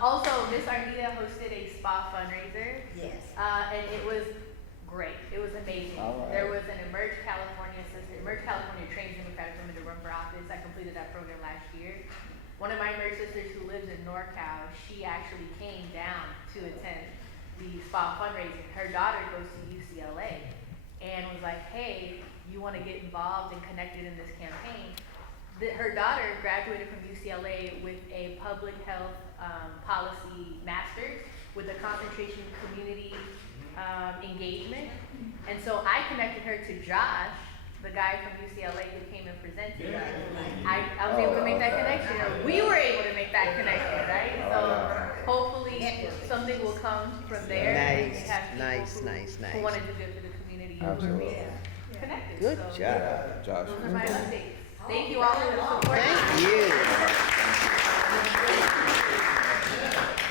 Also, Miss Arnita hosted a spa fundraiser. Yes. And it was great. It was amazing. All right. There was an Emerge California assistant. Emerge California trains Democratic women to run for office. I completed that program last year. One of my Emerge sisters who lives in NorCal, she actually came down to attend the spa fundraising. Her daughter goes to UCLA and was like, hey, you want to get involved and connected in this campaign? Her daughter graduated from UCLA with a public health policy master's with a concentration in community engagement. And so I connected her to Josh, the guy from UCLA who came and presented. I was able to make that connection. We were able to make that connection, right? So hopefully something will come from there. and we have people who want to do good for the community who are Absolutely. being connected. Good So job. Josh. those are my updates. Thank you all for the support. Thank you.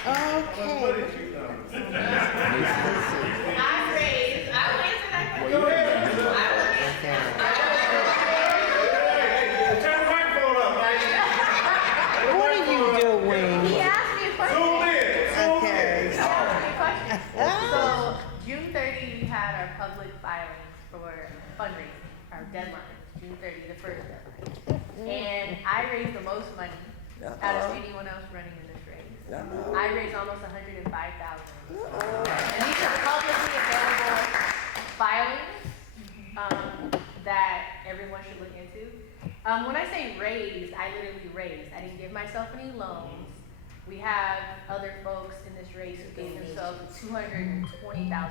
Okay. I'm raised. I will answer that question. Okay. out of anyone else running in this race. I raised almost $105,000. And these are publicly available filings that everyone should look into. When I say raised, I literally raised. I didn't give myself any loans. We have other folks in this race who gave themselves a $220,000 loan.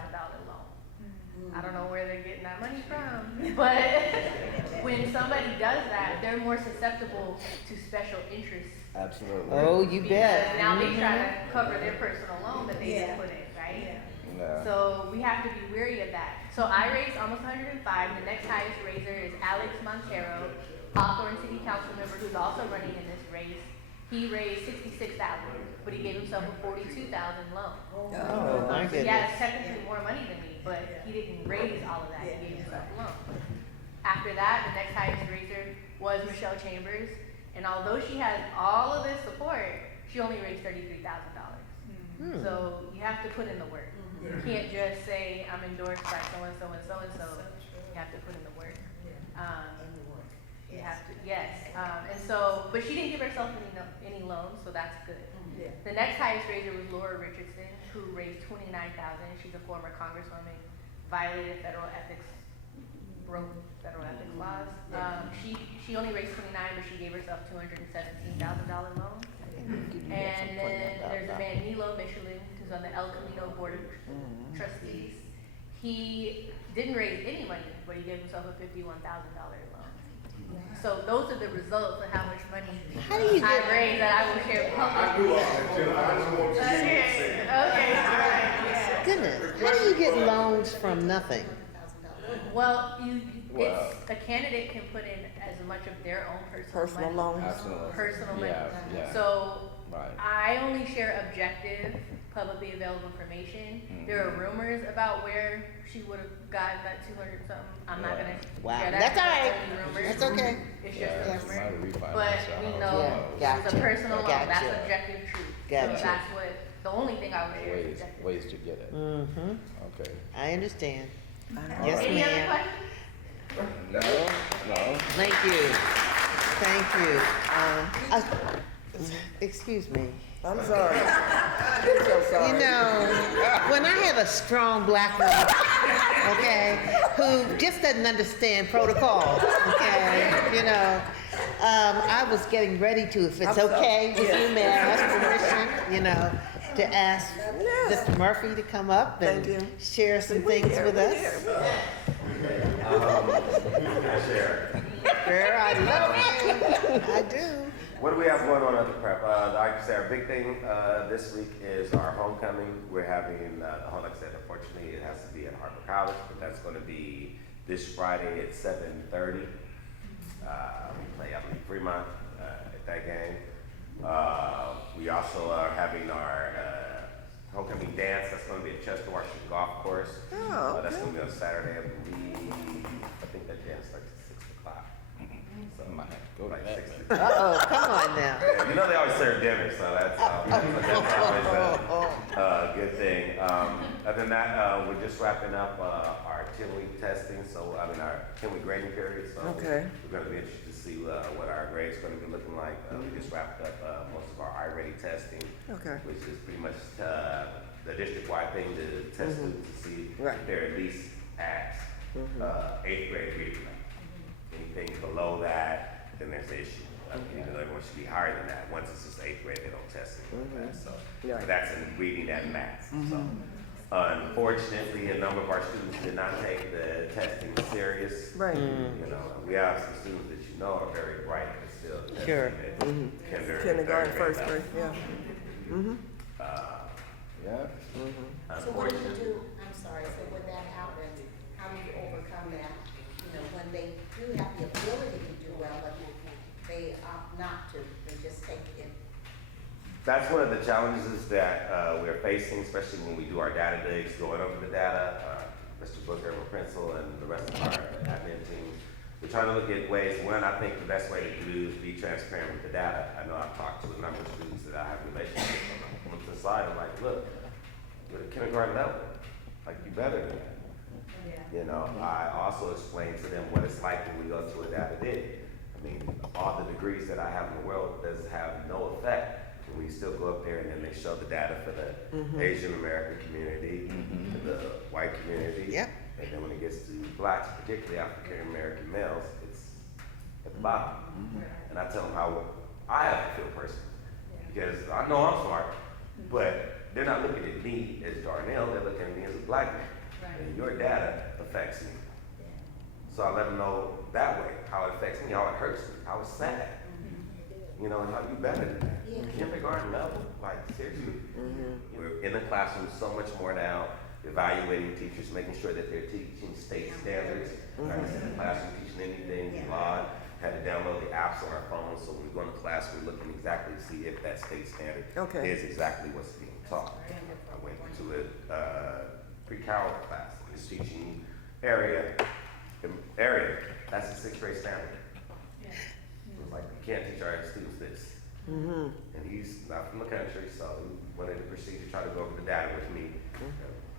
I don't know where they're getting that money from, but when somebody does that, they're more susceptible to special interests. Absolutely. Oh, you bet. Because now they try to cover their personal loan that they didn't put in, right? Yeah. So we have to be wary of that. So I raised almost 105. The next highest raiser is Alex Montero, Hawthorne City Council member who's also running in this race. He raised $66,000, but he gave himself a $42,000 loan. Oh, my So he goodness. has technically more money than me, but he didn't raise all of that. He gave himself a loan. After that, the next highest raiser was Michelle Chambers, and although she has all of this support, she only raised $33,000. So you have to put in the work. You can't just say, I'm endorsed by so-and-so and so-and-so. You have to put in the work. You have to, yes. And so, but she didn't give herself any loans, so that's good. The next highest raiser was Laura Richardson, who raised $29,000. She's a former congresswoman, violated federal ethics, broke federal ethics laws. She only raised 29, but she gave herself $217,000 loan. And then there's a man, Nilo Michelin, who's on the El Camino Board of Trustees. He didn't raise any money, but he gave himself a $51,000 loan. So those are the results of how much money How do you I get, raised that I will share publicly. Okay, all right, yeah. goodness, how do you get loans from nothing? Well, it's, a candidate can put in as much of their own personal money. loans. Absolutely. Personal money. Yeah. So Right. I only share objective, publicly available information. There are rumors about where she would have gotten that 200 something. I'm not gonna Wow, share that. that's all right. Only rumors. That's okay. It's Yeah, just a might rumor. refinance, But so I we don't know Yeah, it's gotcha. a personal loan. That's Gotcha. objective truth. Gotcha. So that's what the only thing I would share is Ways, objective. ways to get it. Mm-hmm, Okay. I understand. All Yes, right. Any other ma'am. questions? No, no. Thank you. Thank you. Excuse me. I'm sorry. I'm so sorry. You know, when I have a strong black woman, okay, who just doesn't understand protocol, okay, you know, I was getting ready to, if it's I'm sorry. okay with Yeah. you, may I ask permission, you know, to ask Yes. Mr. Murphy to come up and Thank you. share some We things here, with we us. here. Girl, I love you. I do. What do we have going on at the prep? Like I said, our big thing this week is our homecoming. We're having, like I said, unfortunately, it has to be at Harper College, but that's going to be this Friday at 7:30. We play, I believe, Vermont at that game. We also are having our homecoming dance. That's going to be at Chester Washington Golf Course. Oh, That's okay. going to be on Saturday, I believe. I think that dance starts at 6 o'clock. So, Might have to go to like that. 6 Uh-oh, come on now. Yeah, you know they always serve dinner, so that's always a good thing. Other than that, we're just wrapping up our 10-week testing, so I mean our 10-week grading period. So Okay. we're going to be interested to see what our grades going to be looking like. We just wrapped up most of our I-ready testing, Okay. which is pretty much the district-wide thing to test students to see Right. if they're at least at 8th grade reading level. Anything below that, then there's an issue. Even though everyone should be higher than that. Once it's just 8th grade, they don't test it like that. So Yeah. but that's in reading and math. So unfortunately, a number of our students did not take the testing serious. Right. You know, we have some students that you know are very bright, but still testing Sure. at Kindergarten, third first grade, yeah. Yeah. So what do you do, I'm sorry, so when that happens, how do you overcome that? You know, when they do have the ability to do well, but they opt not to, they just take it. That's one of the challenges that we're facing, especially when we do our data digs, going over the data. Mr. Booker, my principal, and the rest of our admin team, we're trying to look at ways. One, I think the best way to do is be transparent with the data. I know I've talked to a number of students that I have relationships with. I'm coming to the side and like, look, you're at kindergarten level. Like, you better than that. You know, I also explained to them what it's like when we go to a data dig. I mean, all the degrees that I have in the world does have no effect when we still go up there and then they show the data for the Asian American community, and the white community. Yep. And then when it gets to blacks, particularly African American males, it's at the bottom. And I tell them how I have to feel personally. Because I know I'm smart, but they're not looking at me as Darnell, they're looking at me as a black man. And your data affects me. So I let them know that way, how it affects me, how it hurts me, how it's sad. You know, and how you better than that. Kindergarten level, like seriously. We're in the classroom so much more now, evaluating teachers, making sure that they're teaching state standards. Not just in the classroom teaching anything, live. Had to download the apps on our phones, so when we go into class, we're looking exactly to see if that state standard is exactly what's being taught. I went to a pre-cal class, it's teaching area, that's the 6th grade standard. It was like, we can't teach our students this. And he's not from the country, so he wanted to proceed to try to go over the data with me.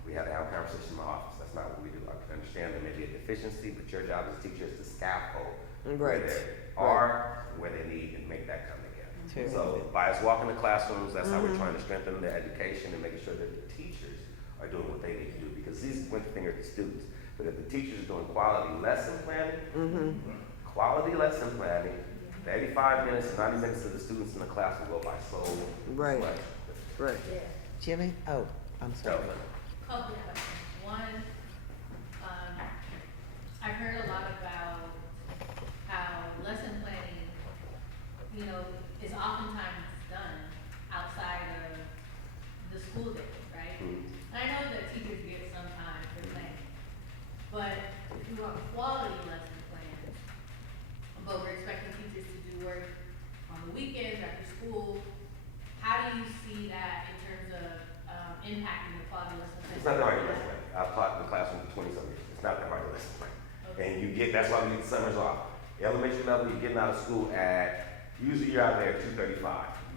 We had to have a conversation in my office. That's not what we do. I can understand there may be a deficiency, but your job as a teacher is to scaffold where they are, where they need, and make that come together. So by us walking the classrooms, that's how we're trying to strengthen the education and making sure that the teachers are doing what they need to do. Because these went finger at the students. But if the teachers are doing quality lesson planning, the 85 minutes and 90 minutes of the students in the class will go by so much. Jimmy? Oh, I'm sorry. Couple questions. One, I've heard a lot about how lesson planning, you know, is oftentimes done outside of the school day, right? And I know that teachers get some time for planning, but if you want quality lesson plans, but we're expecting teachers to do work on the weekends after school, how do you see that in terms of impacting the quality lesson plan? It's not that hard to lesson plan. I've taught in the classroom for 20 some years. It's not that hard to lesson plan. And you get, that's why we get the summers off. Elementary level, you're getting out of school at, usually you're out there at 2:35.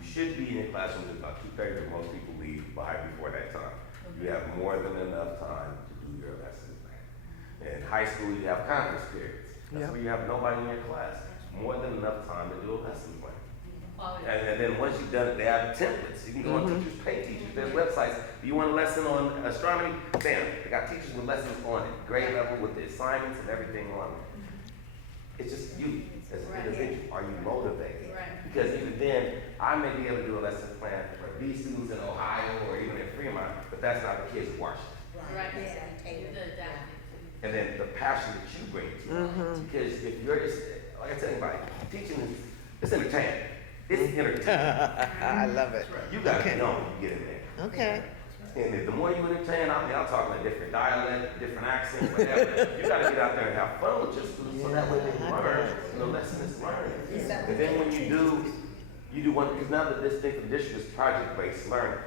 You should be in your classroom at about 2:30, but most people leave before that time. You have more than enough time to do your lesson plan. In high school, you have conference periods. That's where you have nobody in your class. More than enough time to do a lesson plan. And then once you've done it, they have templates. You can go on teachers, pay teachers. There's websites. If you want a lesson on astronomy, bam, they got teachers with lessons on it, grade level with the assignments and everything on it. It's just you as an individual. Are you motivated? Because even then, I may be able to do a lesson plan for these students in Ohio or even in Fremont, but that's not the kids in Washington. And then the passion that you bring to it. Because if you're just, like I tell anybody, teaching is, it's entertainment. It's entertainment. I love it. You gotta know when you get in there. Okay. And the more you entertain, I mean, I'm talking a different dialect, different accent, whatever. You gotta get out there and have fun with your students so that way they learn and the lesson is learned. And then when you do one, because now that this thing from the district is project-based learning,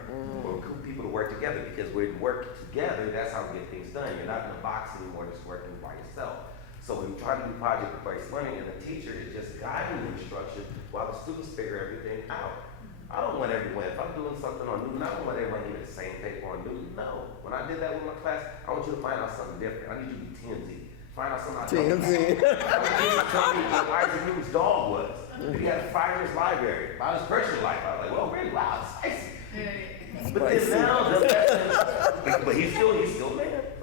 we're recruit people to work together because we work together, that's how we get things done. You're not in a box anymore, just working by yourself. So when you try to do project-based learning and the teacher is just guiding the instruction while the students figure everything out. I don't want everyone, if I'm doing something on Newton, I don't want everyone to get the same paper on Newton. No. When I did that with my class, I want you to find out something different. I need you to be TMZ. Find out something I don't know. I want you to tell me what Isaac Newton's dog was. He had a 5 years library about his personal life. I was like, well, really? Wow, it's spicy. But then now the lesson, but he's still there.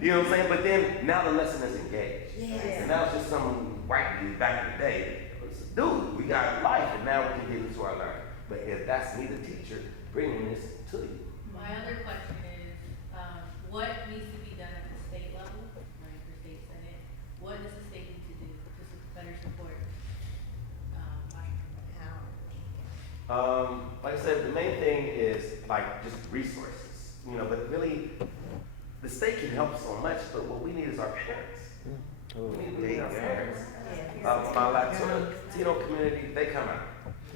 You know what I'm saying? But then now the lesson is engaged. And now it's just some white dude back in the day. Dude, we got life, and now we can get into our learning. But if that's me, the teacher, bringing this to you. My other question is, what needs to be done at the state level, right, for state senate? What does the state need to do to better support Washington? Like I said, the main thing is like just resources, you know, but really the state can help so much, but what we need is our parents. We need our parents. My Latino community, they come out.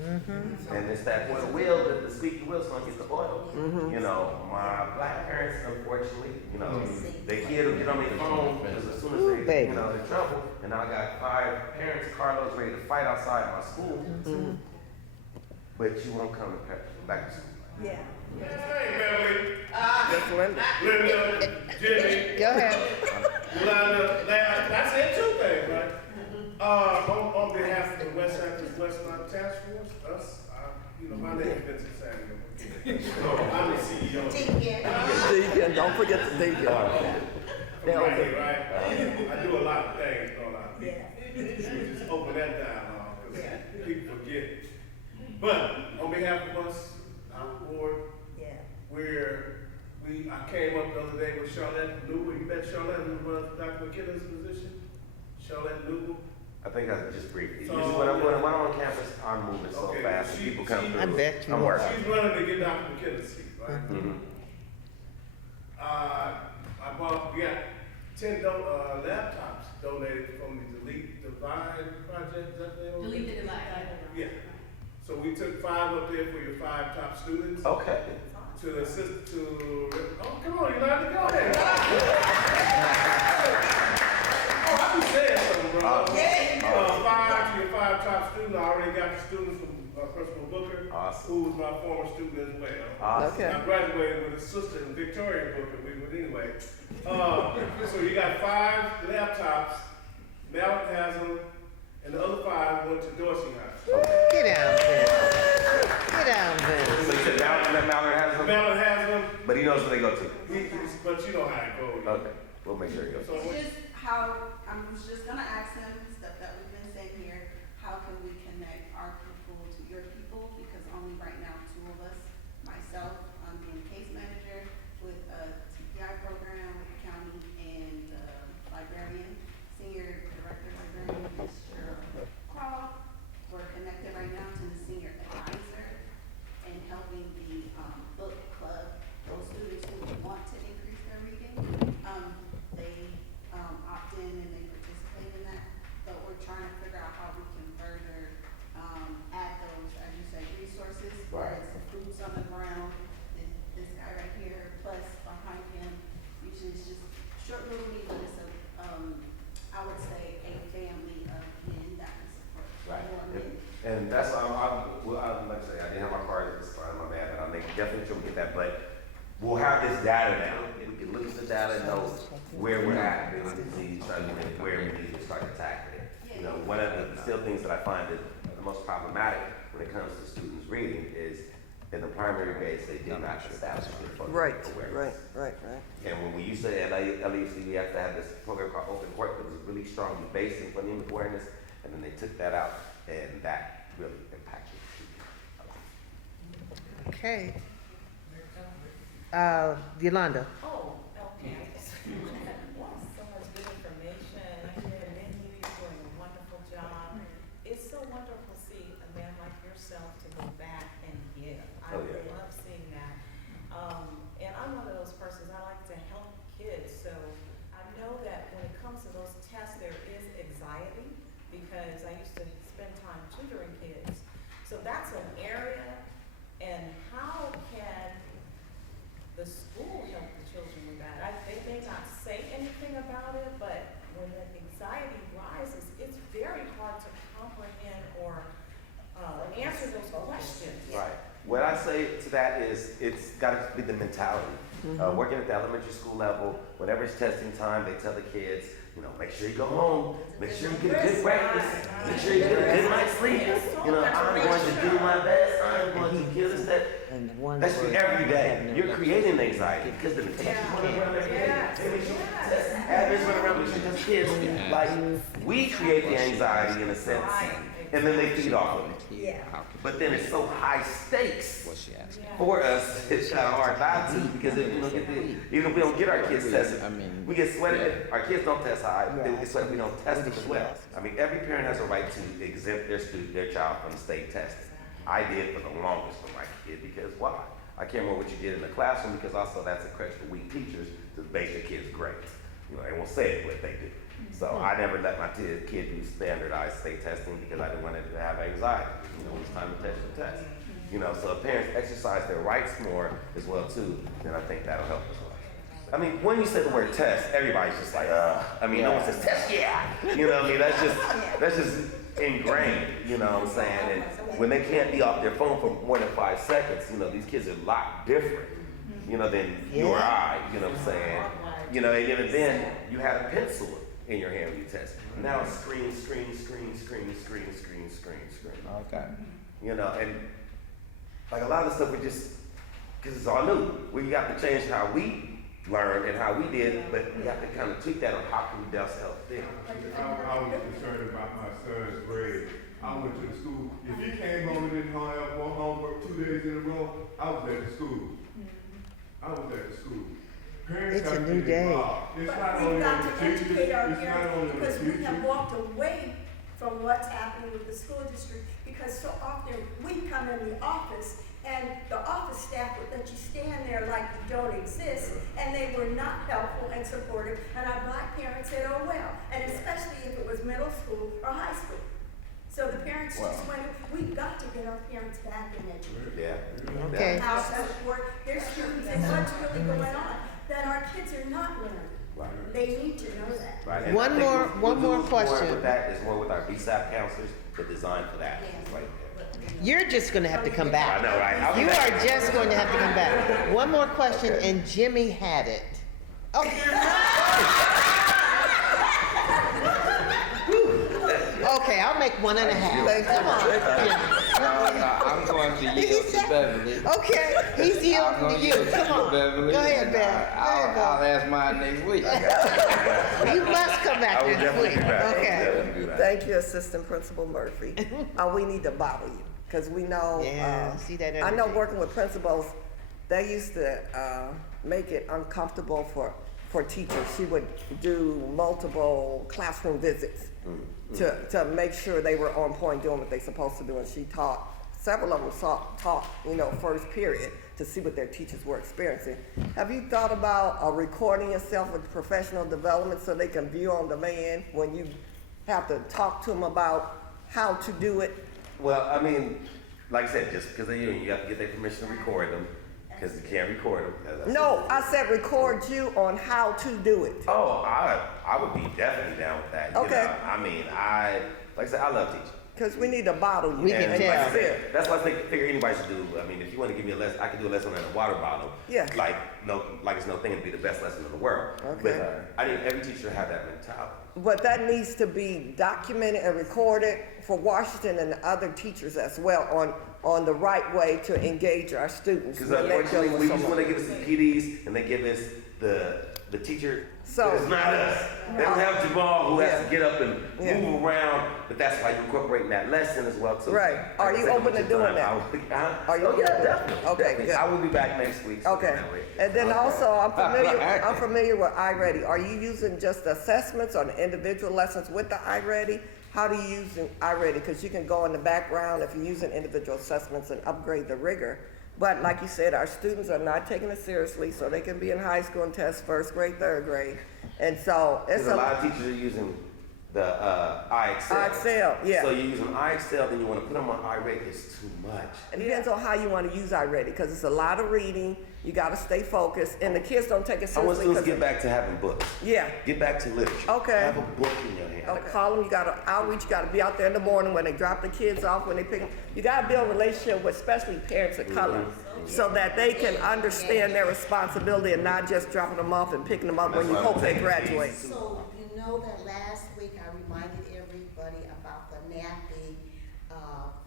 And it's that wheel, the squeaky wheel's gonna get the oil. You know, my black parents, unfortunately, you know, the kid will get on their phone because as soon as they, you know, they're in trouble. And now I got 5 parents, Carlos, ready to fight outside my school. But you won't come back to school. Yeah. Hey, Beverly. Jimmy. Go ahead. Yolanda, I said 2 things, right? On behalf of the West Athens Westmont Task Force, my name is Vincent Samuel. So I'm the CEO. Deacon, don't forget the deacon. I'm right here, right? I do a lot of things, don't I? Just open that dialogue, because people forget. But on behalf of us, our board, I came up the other day with Charlotte Newell. You met Charlotte, who was Dr. McKinnon's position? Charlotte Newell. I think that's just briefly. So- Usually when I'm on campus, I'm moving so Okay, fast, and she- people come she- through. I bet you I'm are. working. She's running to get Dr. McKinnon's seat, right? Mhm. We got 10 laptops donated from the Delete Divide project, is that the name of it? Delete the divide. Yeah. So we took 5 up there for your 5 top students. Okay. To assist oh, come on, you're not to go ahead. Oh, I be saying something, bro. 5 to your 5 top students. I already got the students from Principal Booker, Awesome. who was my former student as well. Awesome. Okay. I graduated with his sister, Victoria Booker, but anyway. So you got 5 laptops, Mallett has them, and the other 5 went to Dorsey House. Get out, Vince. Get out, So Vince. you said Mallard has them, Mallett has them, but he knows where they go to. but you know how it goes. Okay, we'll make sure he goes. So It's what- just how, I was just gonna ask him, stuff that we've been saying here, how can we connect our people to your people? Because only right now, 2 of us, myself, I'm being case manager with a TPI program with the county, and librarian, senior director librarian, Mr. Crawl. We're connected right now to the senior advisor and helping the book club, those students who want to increase their reading. They opt in and they participate in that, but we're trying to figure out how we can further add those, as you say, resources. Where it's boots on the ground, this guy right here, plus behind him, usually it's just short little me, but it's I would say a family of men that can support. Right. More men. And that's why like I say, I didn't have my card at this time, my bad, but I'll make definitely sure we get that, but we'll have this data now. We can look at the data and know where we're at, and see, start looking at where we need to start attacking it. You know, one of the still things that I find is the most problematic when it comes to students reading is in the primary base, they did not establish good fundamental Right, awareness. right. And when we used to at LEC, we have to have this program called Open Court that was really strongly based in fundamental awareness, and then they took that out, and that really impacted students. Okay. Yolanda. Oh, okay. Wow, so much good information. I commend you. You're doing a wonderful job. It's so wonderful to see a man like yourself to go back and give. I Oh, yeah. love seeing that. And I'm one of those persons, I like to help kids. So I know that when it comes to those tests, there is anxiety because I used to spend time tutoring kids. So that's an area. And how can the school help the children with that? They may not say anything about it, but when the anxiety rises, it's very hard to comprehend or answer those questions. Right. What I say to that is, it's got to be the mentality. Working at the elementary school level, whenever it's testing time, they tell the kids, you know, make sure you go home, make sure you get a good breakfast, make sure you get a good night's sleep. You know, I'm going to do my best. I'm going to give this, that. That's for every day. You're creating anxiety because the teachers run around every day. They make sure test, admins run around making sure test kids. Like, we create the anxiety in a sense, and then they feed off of it. But then it's so high stakes for us, it's kind of hard not to, because if we don't get even if we don't get our kids tested, we get sweated. Our kids don't test high, they get sweated, we don't test them as well. I mean, every parent has a right to exempt their child from state testing. I did for the longest for my kid, because why? I care more what you did in the classroom, because also that's a crutch for weak teachers to base your kids' grades. You know, they won't say it, but they do. So I never let my kid do standardized state testing because I didn't want it to have anxiety. You know, it's time to test your test. You know, so if parents exercise their rights more as well too, then I think that'll help as well. I mean, when you say the word test, everybody's just like, I mean, no one says test, yeah. You know what I mean? That's just ingrained, you know what I'm saying? And when they can't be off their phone for more than 5 seconds, you know, these kids are a lot different, you know, than you or I, you know what I'm saying? You know, and even then, you had a pencil. in your hand when you test. Now it's screen. Okay. You know, and like a lot of stuff we just, because it's all new. We have to change how we learn and how we did, but we have to kind of tweak that on how can we best help them. I was concerned about my son's grade. I went to the school. If he came home and didn't have one homework 2 days in a row, I was at the school. Parents It's a have to new get day. involved. It's But not we've only got on to the teachers, educate our it's not parents only on the because we have teachers. walked away from what's happening with the school district. Because so often we come in the office and the office staff would let you stand there like you don't exist, and they were not helpful and supportive. And our black parents said, oh well, and especially if it was middle school or high school. So the parents just went, we've got to get our parents back in education. Yeah. Okay. How to support their students and what's really going on, that our kids are not learning. Right. They need to know that. Right. And One I think more- we'll one more do question. With that is more with our BSAP counselors, the design for that. Right there. You're just gonna have to come back. I know, right? I'll be You back. are just going to have to come back. One more question, and Jimmy had it. Oh. Okay, I'll make 1.5. Come on. No, I'm going to yield to Beverly. Okay, he's I'm yielding gonna to you. yield Come to on. Beverly. Go ahead, and, Bev. Go ahead, I'll ask mine next week. You must come back I will next definitely week. be back. Okay. Definitely be back. Thank you, Assistant Principal Murphy. We need to bottle you, because we know, Yeah, see that I know energy. working with principals, they used to make it uncomfortable for teachers. She would do multiple classroom visits to make sure they were on point doing what they're supposed to do. And she taught, several of them taught, first period to see what their teachers were experiencing. Have you thought about recording yourself with professional development so they can view on demand when you have to talk to them about how to do it? Well, I mean, like I said, just because you have to get their permission to record them, because you can't record them. No, I said record you on how to do it. Oh, I would be definitely down with that. Okay. You know, I mean, like I said, I love teaching. Because we need to bottle you. We can And tell. like I said, that's what I figure anybody should do. I mean, if you want to give me a lesson, I can do a lesson in a water bottle. Yeah. Like it's no thing to be the best lesson in the world. Okay. But I think every teacher should have that mentality. But that needs to be documented and recorded for Washington and other teachers as well on the right way to engage our students. Because when they're unfortunately, dealing we with just want to someone. give us the PDs and they give us the teacher. So- it's not us. They don't have Jamal who has Yeah. to get up and Yeah. move around. But that's why you incorporate that lesson as well too. Right. Are Like I you said, open to just doing time, that? Are you Oh open yeah, to that? definitely. Okay, definitely. good. I will be back next week. So Okay, that way- and then Okay. also, I'm familiar with iReady. Are you using just assessments on individual lessons with the iReady? How do you use iReady? Because you can go in the background if you're using individual assessments and upgrade the rigor. But like you said, our students are not taking it seriously, so they can be in high school and test first grade, third grade. And so it's Because a lot of teachers are using the iExcel. iExcel, yeah. So you're using iExcel, then you want to put them on iReady. It's too much. It depends on how you want to use iReady, because it's a lot of reading. You got to stay focused, and the kids don't take it I want seriously. students to 'cause get back to having books. yeah. Get back to literature. Okay. Have a book in your hand. You gotta call them, you gotta outreach, you gotta be out there in the morning when they drop the kids off, when they pick them. You gotta build a relationship with especially parents of color so that they can understand their responsibility and not just dropping them off and picking them up when you hope they graduate. So you know that last week I reminded everybody about the NAPI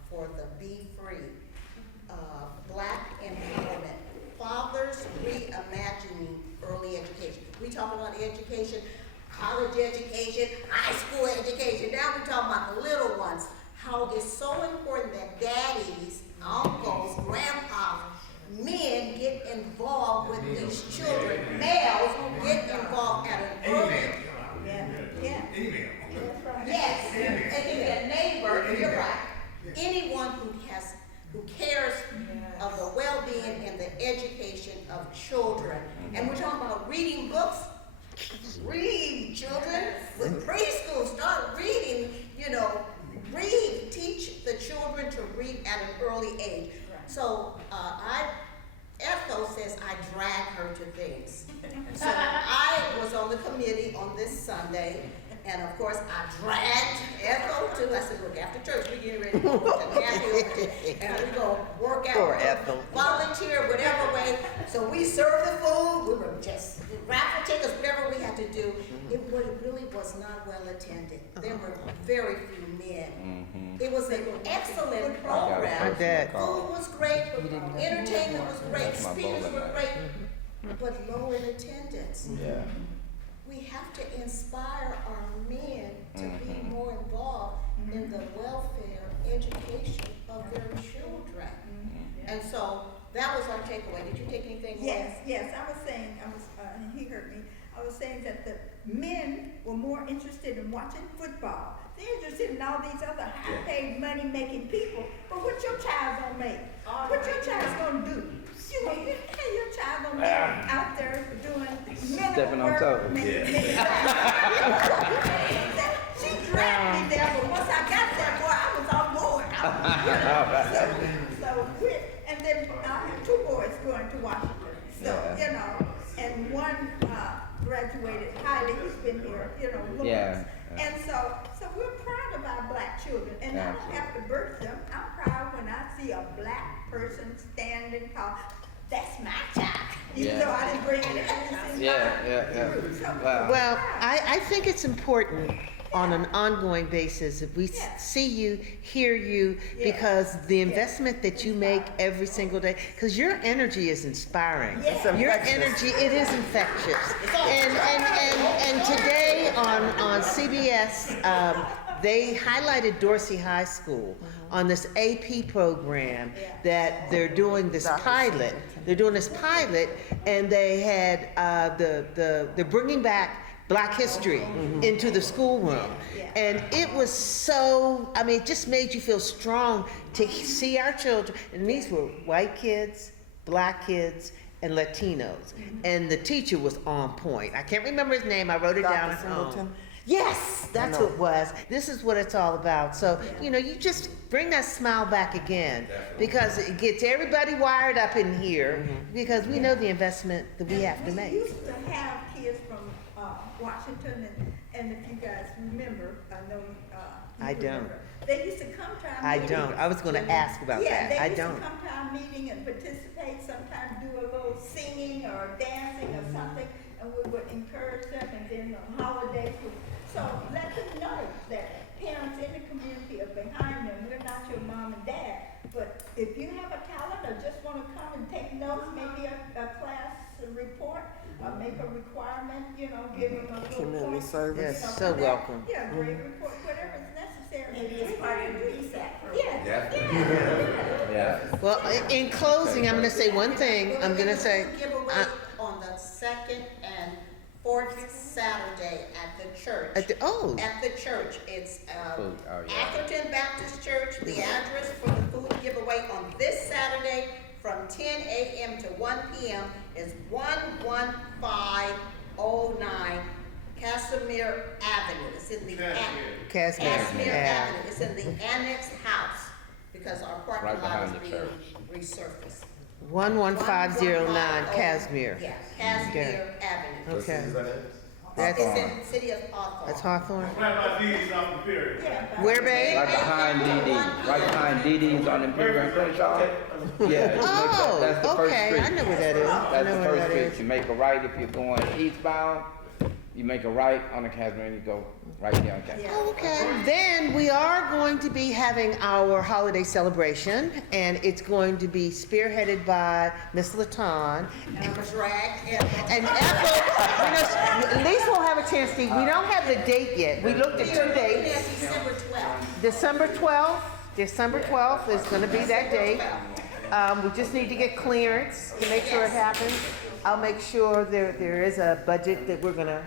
for the Be Free, Black Empowerment, Fathers Reimagining Early Education. We talk about education, college education, high school education. Now we're talking about the little ones. How it's so important that daddies, uncles, grandpas, men get involved with these children. Males get involved at an early. Yeah. Yes. And a neighbor, you're right. Anyone who cares of the well-being and the education of children. And we're talking about reading books. Read, children. With preschool, start reading, read, teach the children to read at an early age. So Ethel says I drag her to things. So I was on the committee on this Sunday, and of course I dragged Ethel too. I said, look, after church we getting ready to go to the nappy and we go work out, Poor Ethel. volunteer, whatever way. So we served the food. We were just raffle tickets, whatever we had to do, it really was not well attended. There were very few men. It was an excellent I program. bet. Food was great, entertainment was great, That's my speakers bowling were night. great, but low in attendance. Yeah. We have to inspire our men to be more involved in the welfare, education of their children. And so that was our takeaway. Did you take anything away? Yes, I was saying, he heard me, I was saying that the men were more interested in watching football. They're interested in all these other high-paid, money-making people, but what your child gonna make? What your child's gonna do? You know, your child gonna be out there doing Stepping minimum on work. toes. She dragged me there, but once I got there, boy, I was on board. And then I have two boys going to Washington. So, you know, and one graduated highly, he's been here, you know, Lawrence. Yeah. And so we're proud of our black children, and I don't have to birth them. I'm proud when I see a black person standing tall. That's my child. Even though I didn't bring it in. Wow. Well, I think it's important on an ongoing basis if we see you, hear you, because the investment that you make every single day, because your energy is inspiring. Your energy, it is infectious. And today on CBS, they highlighted Dorsey High School on this AP program that they're doing this pilot. They're doing this pilot, and they had they're bringing back Black history into the schoolroom. And it was so, I mean, it just made you feel strong to see our children. And these were white kids, black kids, and Latinos. And the teacher was on point. I can't remember his name. I wrote it down at home. Yes, that's what it was. This is what it's all about. So, you know, you just bring that smile back again, because it gets everybody wired up in here, because we know the investment that we have to make. We used to have kids from Washington, and if you guys remember, I know I don't. remember, they used to come to our I meeting. don't. I was going to ask about that. I They don't. used to come to our meeting and participate, sometimes do a little singing or dancing or something, and we would encourage them, and then on holidays, so let them know that parents in the community are behind them. We're not your mom and dad, but if you have a talent or just want to come and take notes, maybe a class report, make a requirement, you know, give them a little Community point, service. you know, Yes, so for that. welcome. Yeah, grade report, whatever is necessary. Maybe it's part of the PSAC program. Yeah. Well, in closing, I'm going to say one thing. I'm going to say, Giveaway on the second and fourth Saturday at the church. at the church, it's Food, oh, yeah. Atherton Baptist Church. The address for the food giveaway on this Saturday from 10 a.m. to 1 p.m. is 11509 Casimir Avenue. It's in the Casimir Casimir Ave. Avenue. It's in the annex house, because our parking Right lot behind is the being church. resurfaced. 11509 Casimir. Yeah, Casimir Avenue. Okay. It's in the city of Hawthorne. That's Hawthorne. Right by these off the pier. Where, babe? Right behind DD, right behind DD's on Imperial and Crenshaw. Yeah, Oh, that's the first okay. street. I know where that is. I That's know the where first that street. is. You make a right if you're going eastbound. You make a right on the Casimir and you go right there on Casimir. Okay. Then we are going to be having our holiday celebration, and it's going to be spearheaded by Miss Latan. And drag. And Ethel, you know, at least we'll have a chance to, we don't have the date yet. We looked at 2 dates. December 12th. December 12th is gonna be that date. We just need to get clearance to make sure it happens. I'll make sure there is a budget that we're gonna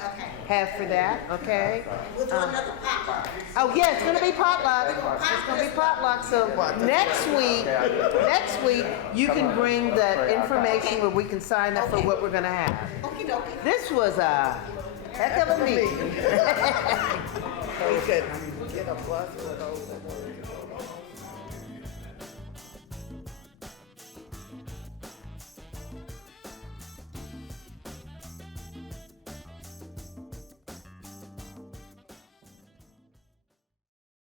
have for that, okay? We'll do another potluck. Oh, yeah, it's gonna be potluck. It's gonna be potluck, so next week, you can bring that information where we can sign up for what we're gonna have. Okie dokie. This was a heck of a meeting. We could get a bus for those that want to